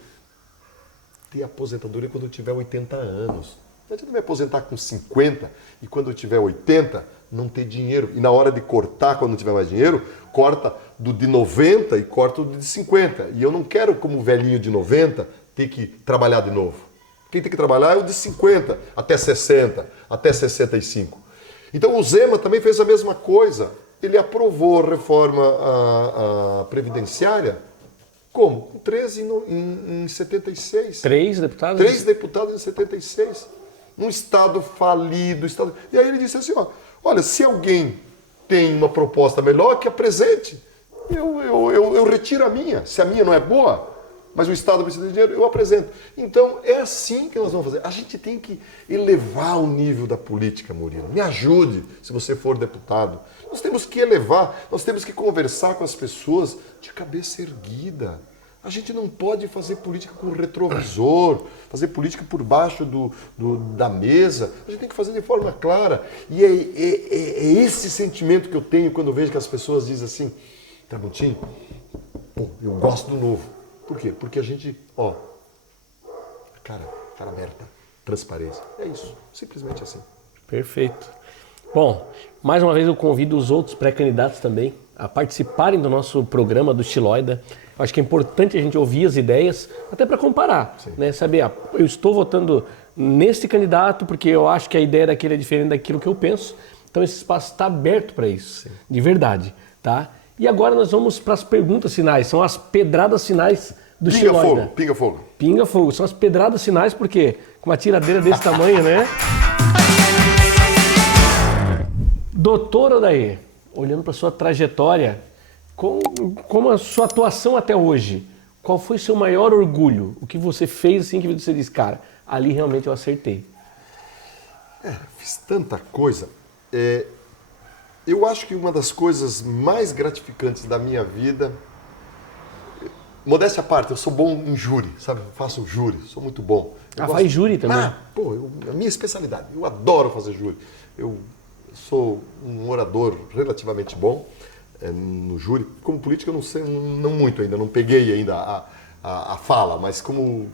ter aposentadoria quando eu tiver 80 anos. Não adianta me aposentar com 50 e quando eu tiver 80 não ter dinheiro. E na hora de cortar, quando não tiver mais dinheiro, corta do de 90 e corta do de 50. E eu não quero, como velhinho de 90, ter que trabalhar de novo. Quem tem que trabalhar é o de 50, até 60, até 65. Então o Zema também fez a mesma coisa. Ele aprovou a reforma a previdenciária. Como? Com 13 em 76. 3 deputados? 3 deputados em 76. Num estado falido. E aí ele disse assim, olha, se alguém tem uma proposta melhor, que apresente. Eu retiro a minha. Se a minha não é boa, mas o Estado precisa de dinheiro, eu apresento. Então, é assim que nós vamos fazer. A gente tem que elevar o nível da política, Murilo. Me ajude, se você for deputado. Nós temos que elevar, nós temos que conversar com as pessoas de cabeça erguida. A gente não pode fazer política com retrovisor, fazer política por baixo da mesa. A gente tem que fazer de forma clara. E é esse sentimento que eu tenho quando eu vejo que as pessoas dizem assim, Tramontim, eu gosto do Novo. Por quê? Porque a gente, cara aberta, transparência. É isso, simplesmente assim. Perfeito. Bom, mais uma vez eu convido os outros pré-candidatos também a participarem do nosso programa do Estiloida. Eu acho que é importante a gente ouvir as ideias, até para comparar, né? Saber, eu estou votando nesse candidato porque eu acho que a ideia daquele é diferente daquilo que eu penso. Então esse espaço está aberto para isso, de verdade, tá? E agora nós vamos para as perguntas finais, são as pedradas finais do Estiloida. Pinga fogo. Pinga fogo, são as pedradas finais porque com uma tiradeira desse tamanho, né? Doutor Odair, olhando para a sua trajetória, como a sua atuação até hoje, qual foi o seu maior orgulho? O que você fez assim que você disse, cara, ali realmente eu acertei? Fiz tanta coisa. Eu acho que uma das coisas mais gratificantes da minha vida, modéstia à parte, eu sou bom em júri, sabe? Eu faço júri, sou muito bom. Faz júri também? A minha especialidade, eu adoro fazer júri. Eu sou um orador relativamente bom no júri. Como político eu não sei, não muito ainda, não peguei ainda a fala, mas como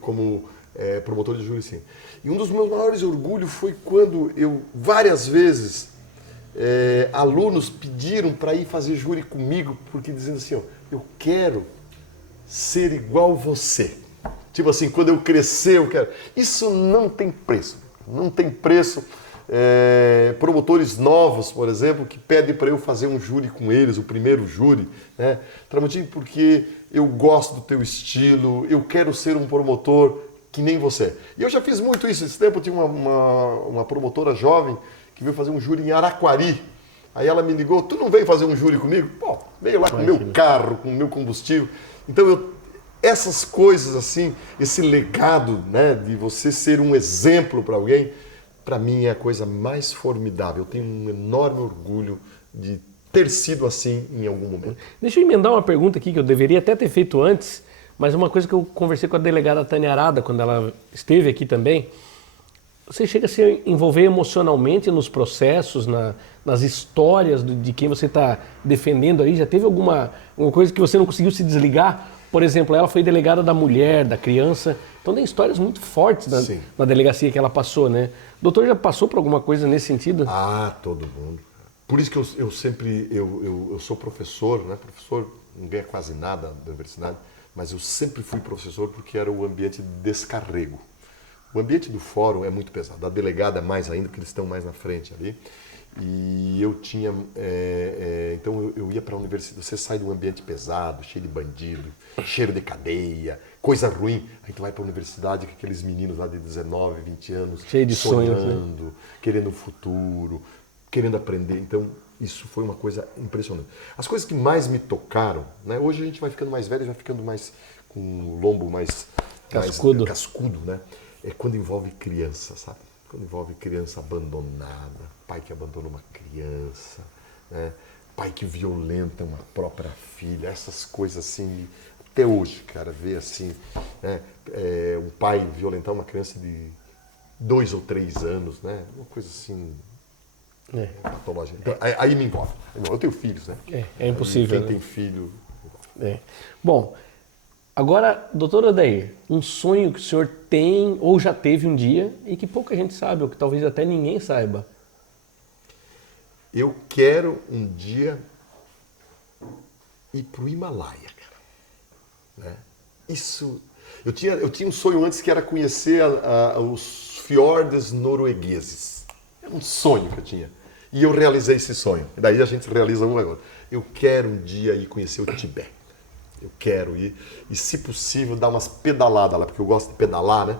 promotor de júri sim. E um dos meus maiores orgulhos foi quando eu, várias vezes, alunos pediram para ir fazer júri comigo, porque dizendo assim, eu quero ser igual você. Tipo assim, quando eu crescer, eu quero. Isso não tem preço. não tem preço. Promotores novos, por exemplo, que pedem para eu fazer um júri com eles, o primeiro júri, né? Tramontim, porque eu gosto do teu estilo, eu quero ser um promotor que nem você. E eu já fiz muito isso. Esse tempo eu tinha uma promotora jovem que veio fazer um júri em Araquari. Aí ela me ligou, tu não veio fazer um júri comigo? Pô, veio lá com o meu carro, com o meu combustível. Então, essas coisas assim, esse legado, né, de você ser um exemplo para alguém, para mim é a coisa mais formidável. Eu tenho um enorme orgulho de ter sido assim em algum momento. Deixa eu emendar uma pergunta aqui que eu deveria até ter feito antes, mas uma coisa que eu conversei com a delegada Tânia Arada quando ela esteve aqui também. Você chega a se envolver emocionalmente nos processos, nas histórias de quem você está defendendo aí? Já teve alguma coisa que você não conseguiu se desligar? Por exemplo, ela foi delegada da mulher, da criança. Então tem histórias muito fortes na delegacia que ela passou, né? O doutor já passou por alguma coisa nesse sentido? Ah, todo mundo. Por isso que eu sempre, eu sou professor, né? Professor não ganha quase nada da universidade, mas eu sempre fui professor porque era o ambiente de descarrego. O ambiente do fórum é muito pesado, da delegada mais ainda, porque eles estão mais na frente ali. E eu tinha, então eu ia para a universidade, você sai de um ambiente pesado, cheio de bandido, cheiro de cadeia, coisa ruim. Aí tu vai para a universidade com aqueles meninos lá de 19, 20 anos, cheio de sonhos, sonhando, né? Querendo um futuro, querendo aprender. Então isso foi uma coisa impressionante. As coisas que mais me tocaram, né? Hoje a gente vai ficando mais velho, vai ficando mais com o lombo mais cascudo, né? É quando envolve criança, sabe? Quando envolve criança abandonada, pai que abandona uma criança, né? Pai que violenta uma própria filha, essas coisas assim, até hoje, cara, ver assim, né? Um pai violentar uma criança de 2 ou 3 anos, né? Uma coisa assim, patológica. Então, aí me envolve. Eu tenho filhos, né? É impossível. Quem tem filho... Bom, agora, doutor Odair, um sonho que o senhor tem ou já teve um dia e que pouca gente sabe, ou que talvez até ninguém saiba. Eu quero um dia ir para o Himalaia, cara. Né? Isso. Eu tinha um sonho antes que era conhecer os fiordes noruegueses. Era um sonho que eu tinha. E eu realizei esse sonho. E daí a gente realiza um agora. Eu quero um dia ir conhecer o Tibete. Eu quero ir e, se possível, dar umas pedaladas lá, porque eu gosto de pedalar, né?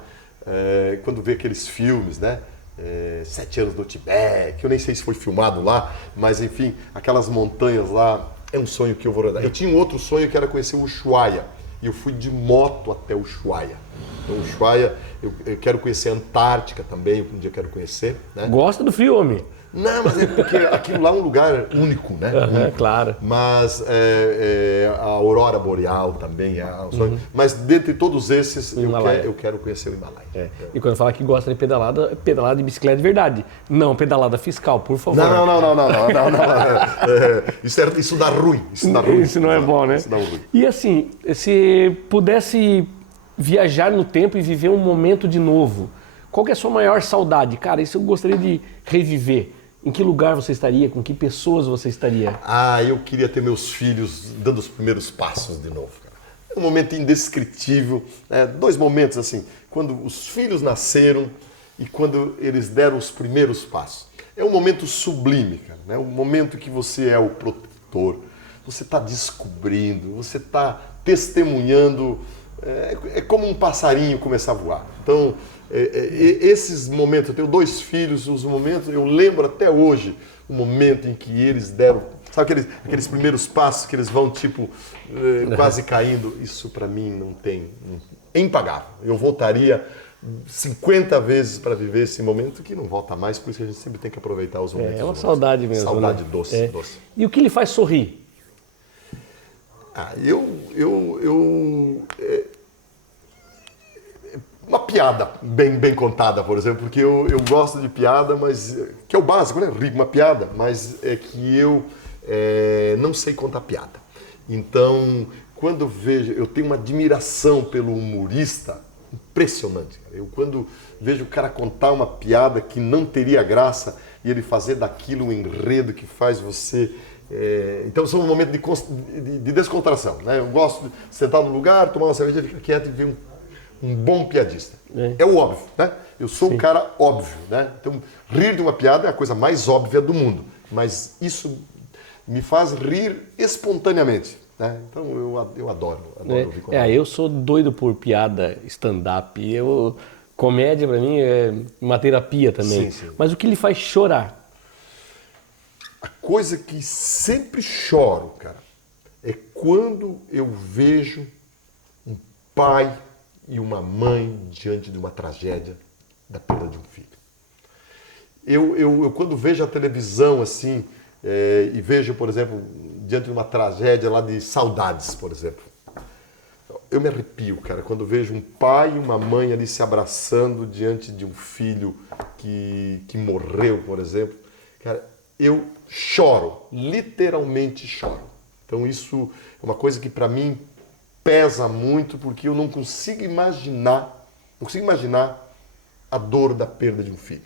Quando vê aqueles filmes, né? 7 anos no Tibete, que eu nem sei se foi filmado lá, mas enfim, aquelas montanhas lá, é um sonho que eu vou rodar. Eu tinha um outro sonho que era conhecer o Ushuaia, e eu fui de moto até o Ushuaia. Então, o Ushuaia, eu quero conhecer a Antártica também, um dia eu quero conhecer. Né? Gosta do frio, homem? Não, mas é porque aquilo lá é um lugar único, né? Único. Claro. Mas a Aurora Boreal também é um sonho. Mas dentre todos esses, eu quero conhecer o Himalaia. E quando fala que gosta de pedalada, é pedalada de bicicleta de verdade. Não pedalada fiscal, por favor. Não. Isso dá ruim. Isso não é bom, né? Isso dá ruim. E assim, se pudesse viajar no tempo e viver um momento de novo, qual que é a sua maior saudade? Cara, isso eu gostaria de reviver. Em que lugar você estaria? Com que pessoas você estaria? Eu queria ter meus filhos dando os primeiros passos de novo, cara. É um momento indescritível, né? 2 momentos assim, quando os filhos nasceram e quando eles deram os primeiros passos. É um momento sublime, cara, né? Um momento que você é o protetor, você está descobrindo, você está testemunhando, é como um passarinho começar a voar. Então, esses momentos, eu tenho 2 filhos, os momentos, eu lembro até hoje o momento em que eles deram, sabe aqueles primeiros passos que eles vão tipo quase caindo, isso para mim não tem, é impagável. Eu voltaria 50 vezes para viver esse momento que não volta mais, por isso que a gente sempre tem que aproveitar os momentos. É uma saudade mesmo. Saudade, né? doce. E o que lhe faz sorrir? Uma piada bem contada, por exemplo, porque eu gosto de piada, mas que é o básico, né? Rir uma piada, mas é que eu não sei contar piada. Então, quando vejo, eu tenho uma admiração pelo humorista impressionante. Eu quando vejo o cara contar uma piada que não teria graça e ele fazer daquilo um enredo que faz você... Então, são um momento de descontração, né? Eu gosto de sentar no lugar, tomar uma cerveja, ficar quieto e ver um bom piadista. É o óbvio, né? Eu sou um cara óbvio, né? Então, rir de uma piada é a coisa mais óbvia do mundo, mas isso me faz rir espontaneamente, né? Então, eu adoro ouvir comédia. Eu sou doido por piada stand-up. Comédia, pra mim, é uma terapia também. Sim. Mas o que lhe faz chorar? A coisa que sempre choro, cara, é quando eu vejo um pai e uma mãe diante de uma tragédia da perda de um filho. Eu quando vejo a televisão assim, e vejo, por exemplo, diante de uma tragédia lá de Saudades, por exemplo, eu me arrepio, cara, quando vejo um pai e uma mãe ali se abraçando diante de um filho que morreu, por exemplo. Cara, eu choro, literalmente choro. Então isso é uma coisa que para mim pesa muito, porque eu não consigo imaginar a dor da perda de um filho.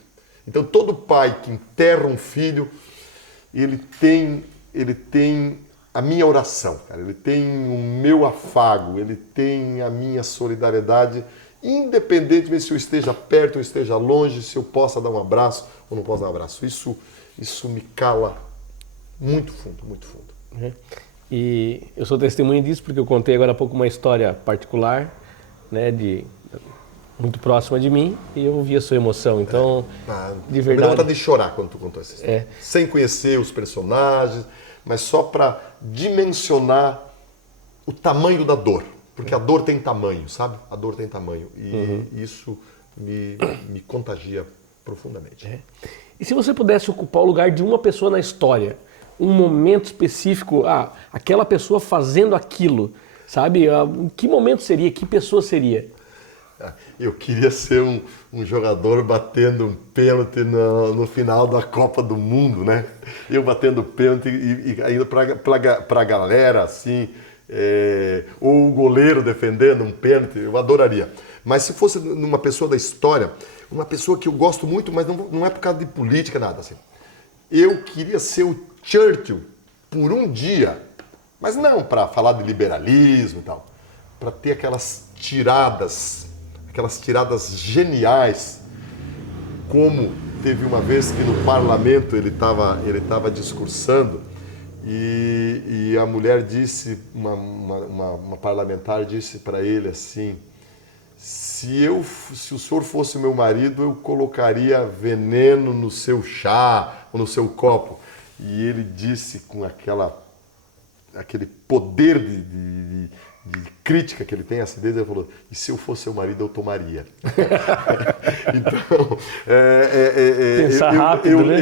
Então todo pai que enterra um filho, ele tem a minha oração, cara. Ele tem o meu afago, ele tem a minha solidariedade, independentemente se eu esteja perto ou esteja longe, se eu possa dar um abraço ou não posso dar um abraço. Isso me cala muito fundo, muito fundo. E eu sou testemunha disso porque eu contei agora há pouco uma história particular, né, muito próxima de mim, e eu vi a sua emoção. Então, de verdade... Me dá vontade de chorar quando tu contou essa história. Sem conhecer os personagens, mas só para dimensionar o tamanho da dor. Porque a dor tem tamanho, sabe? A dor tem tamanho. E isso me contagia profundamente. E se você pudesse ocupar o lugar de uma pessoa na história, um momento específico, aquela pessoa fazendo aquilo, sabe? Que momento seria? Que pessoa seria? Eu queria ser um jogador batendo um pênalti no final da Copa do Mundo, né? Eu batendo pênalti e ainda para a galera, assim, ou o goleiro defendendo um pênalti, eu adoraria. Mas se fosse uma pessoa da história, uma pessoa que eu gosto muito, mas não é por causa de política, nada assim. Eu queria ser o Churchill por um dia, mas não para falar de liberalismo e tal, para ter aquelas tiradas geniais, como teve uma vez que no parlamento ele estava discursando e a mulher disse, uma parlamentar disse para ele assim: se o senhor fosse meu marido, eu colocaria veneno no seu chá ou no seu copo. E ele disse com aquele poder de crítica que ele tem, acidez, ele falou: e se eu fosse seu marido, eu tomaria. Então, pensar rápido, né?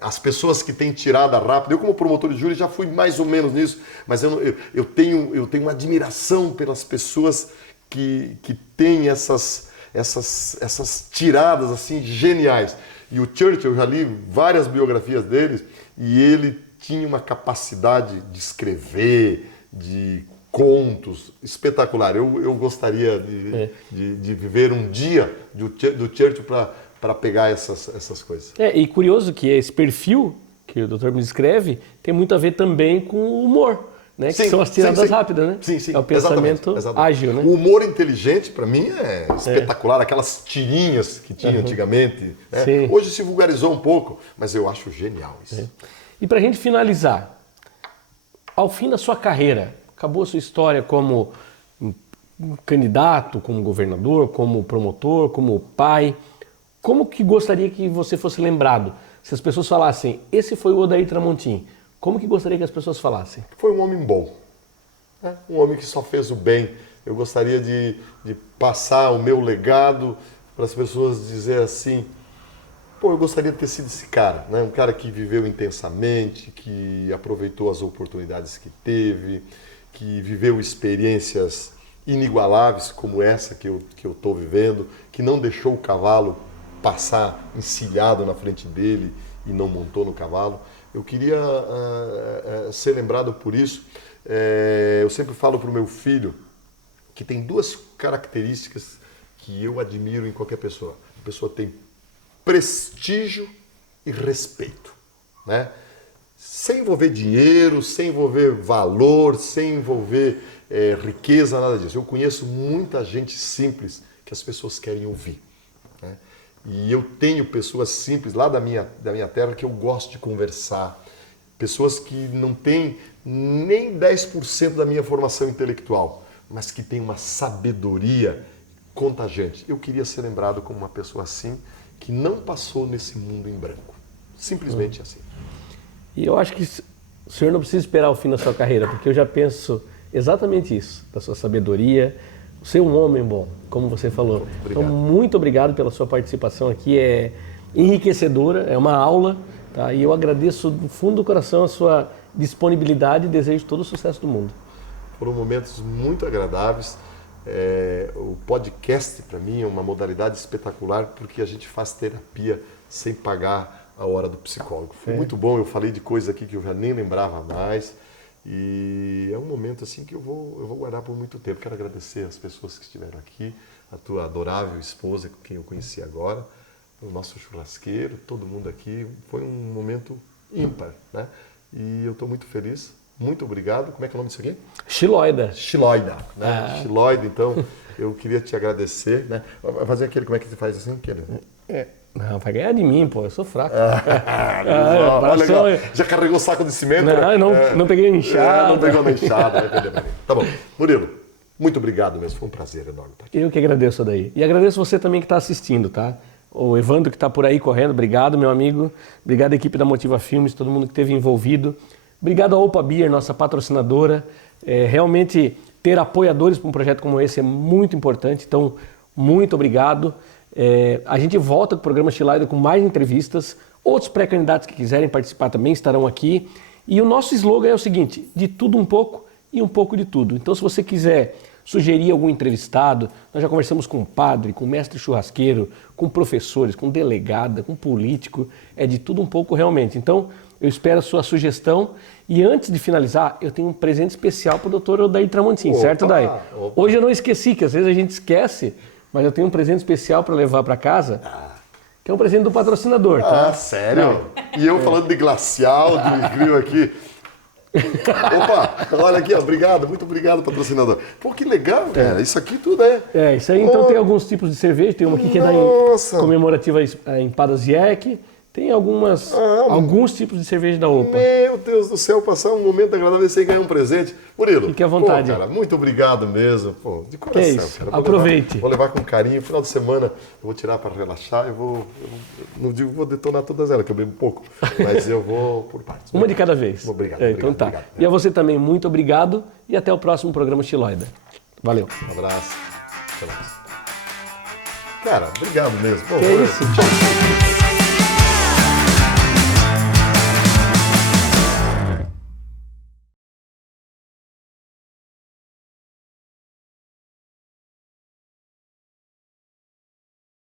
As pessoas que têm tirada rápida, eu como promotor de júri já fui mais ou menos nisso, mas eu tenho uma admiração pelas pessoas que têm essas tiradas assim geniais. E o Churchill, eu já li várias biografias deles, e ele tinha uma capacidade de escrever, de contos espetacular. Eu gostaria de viver um dia do Churchill para pegar essas coisas. E curioso que esse perfil que o doutor me descreve tem muito a ver também com o humor, né? Que são as tiradas rápidas, né? Sim. É o pensamento ágil, né? O humor inteligente, para mim, é espetacular. Aquelas tirinhas que tinha antigamente. Né? Hoje se vulgarizou um pouco, mas eu acho genial isso. E para a gente finalizar, ao fim da sua carreira, acabou a sua história como candidato, como governador, como promotor, como pai, como que gostaria que você fosse lembrado? Se as pessoas falassem, esse foi o Odair Tramontim, como que gostaria que as pessoas falassem? Foi um homem bom, né? Um homem que só fez o bem. Eu gostaria de passar o meu legado para as pessoas dizer assim: pô, eu gostaria de ter sido esse cara, né? Um cara que viveu intensamente, que aproveitou as oportunidades que teve, que viveu experiências inigualáveis como essa que eu estou vivendo, que não deixou o cavalo passar encilhado na frente dele e não montou no cavalo. Eu queria ser lembrado por isso. Eu sempre falo para o meu filho que tem duas características que eu admiro em qualquer pessoa. A pessoa tem prestígio e respeito, né? sem envolver dinheiro, sem envolver valor, sem envolver riqueza, nada disso. Eu conheço muita gente simples que as pessoas querem ouvir, né? E eu tenho pessoas simples lá da minha terra que eu gosto de conversar. Pessoas que não têm nem 10% da minha formação intelectual, mas que têm uma sabedoria contagiante. Eu queria ser lembrado como uma pessoa assim, que não passou nesse mundo em branco. Simplesmente assim. E eu acho que o senhor não precisa esperar o fim da sua carreira, porque eu já penso exatamente isso, da sua sabedoria, ser um homem bom, como você falou. Obrigado. Então, muito obrigado pela sua participação aqui, é enriquecedora, é uma aula, tá? E eu agradeço do fundo do coração a sua disponibilidade e desejo todo o sucesso do mundo. Foram momentos muito agradáveis. O podcast, para mim, é uma modalidade espetacular, porque a gente faz terapia sem pagar a hora do psicólogo. Foi muito bom, eu falei de coisas aqui que eu já nem lembrava mais. E é um momento assim que eu vou guardar por muito tempo. Quero agradecer as pessoas que estiveram aqui, a tua adorável esposa, quem eu conheci agora, o nosso churrasqueiro, todo mundo aqui. Foi um momento ímpar, né? E eu estou muito feliz. Muito obrigado. Como é que é o nome disso aqui? Xiloida. Xiloida, né? Xiloida, então eu queria te agradecer, né? Vai fazer aquele, como é que você faz assim? Não, vai ganhar de mim, pô, eu sou fraco. Olha, legal. Já carregou o saco de cimento? Não peguei a enxada. Não pegou na enxada, vai perder mais. Tá bom. Murilo, muito obrigado mesmo, foi um prazer enorme estar aqui. Eu que agradeço, daí. E agradeço você também que está assistindo, tá? O Evandro que está por aí correndo, obrigado, meu amigo. Obrigado à equipe da Motiva Filmes, todo mundo que esteve envolvido. Obrigado à Opa Beer, nossa patrocinadora. Realmente, ter apoiadores para um projeto como esse é muito importante, então, muito obrigado. A gente volta com o programa Xiloida com mais entrevistas. Outros pré-candidatos que quiserem participar também estarão aqui. E o nosso slogan é o seguinte: de tudo um pouco e um pouco de tudo. Então, se você quiser sugerir algum entrevistado, nós já conversamos com padre, com mestre churrasqueiro, com professores, com delegada, com político, é de tudo um pouco realmente. Então, eu espero a sua sugestão. E antes de finalizar, eu tenho um presente especial para o doutor Odair Tramontim, certo, Daí? Hoje eu não esqueci, que às vezes a gente esquece, mas eu tenho um presente especial para levar para casa, que é um presente do patrocinador, tá? Ah, sério? Não. E eu falando de glacial, de grill aqui. Opa, olha aqui, ó, obrigado, muito obrigado, patrocinador. Pô, que legal, cara, isso aqui tudo é... Isso aí, então tem alguns tipos de cerveja, tem uma aqui que é da comemorativa Empadas Jack. Tem alguns tipos de cerveja da Opa. Meu Deus do céu, passar um momento agradável sem ganhar um presente. Murilo, fique à vontade. Pô, cara, muito obrigado mesmo. Pô, de coração, que é isso? Cara. Aproveite. Vou levar com carinho. Final de semana eu vou tirar para relaxar. Eu não digo que vou detonar todas elas, que eu bebo pouco, mas eu vou por partes. Uma de cada vez. Obrigado. Então tá. Obrigado. E a você também, muito obrigado e até o próximo programa Xiloida. Valeu. Um abraço. Até mais. Cara, obrigado mesmo. Pô, que é isso?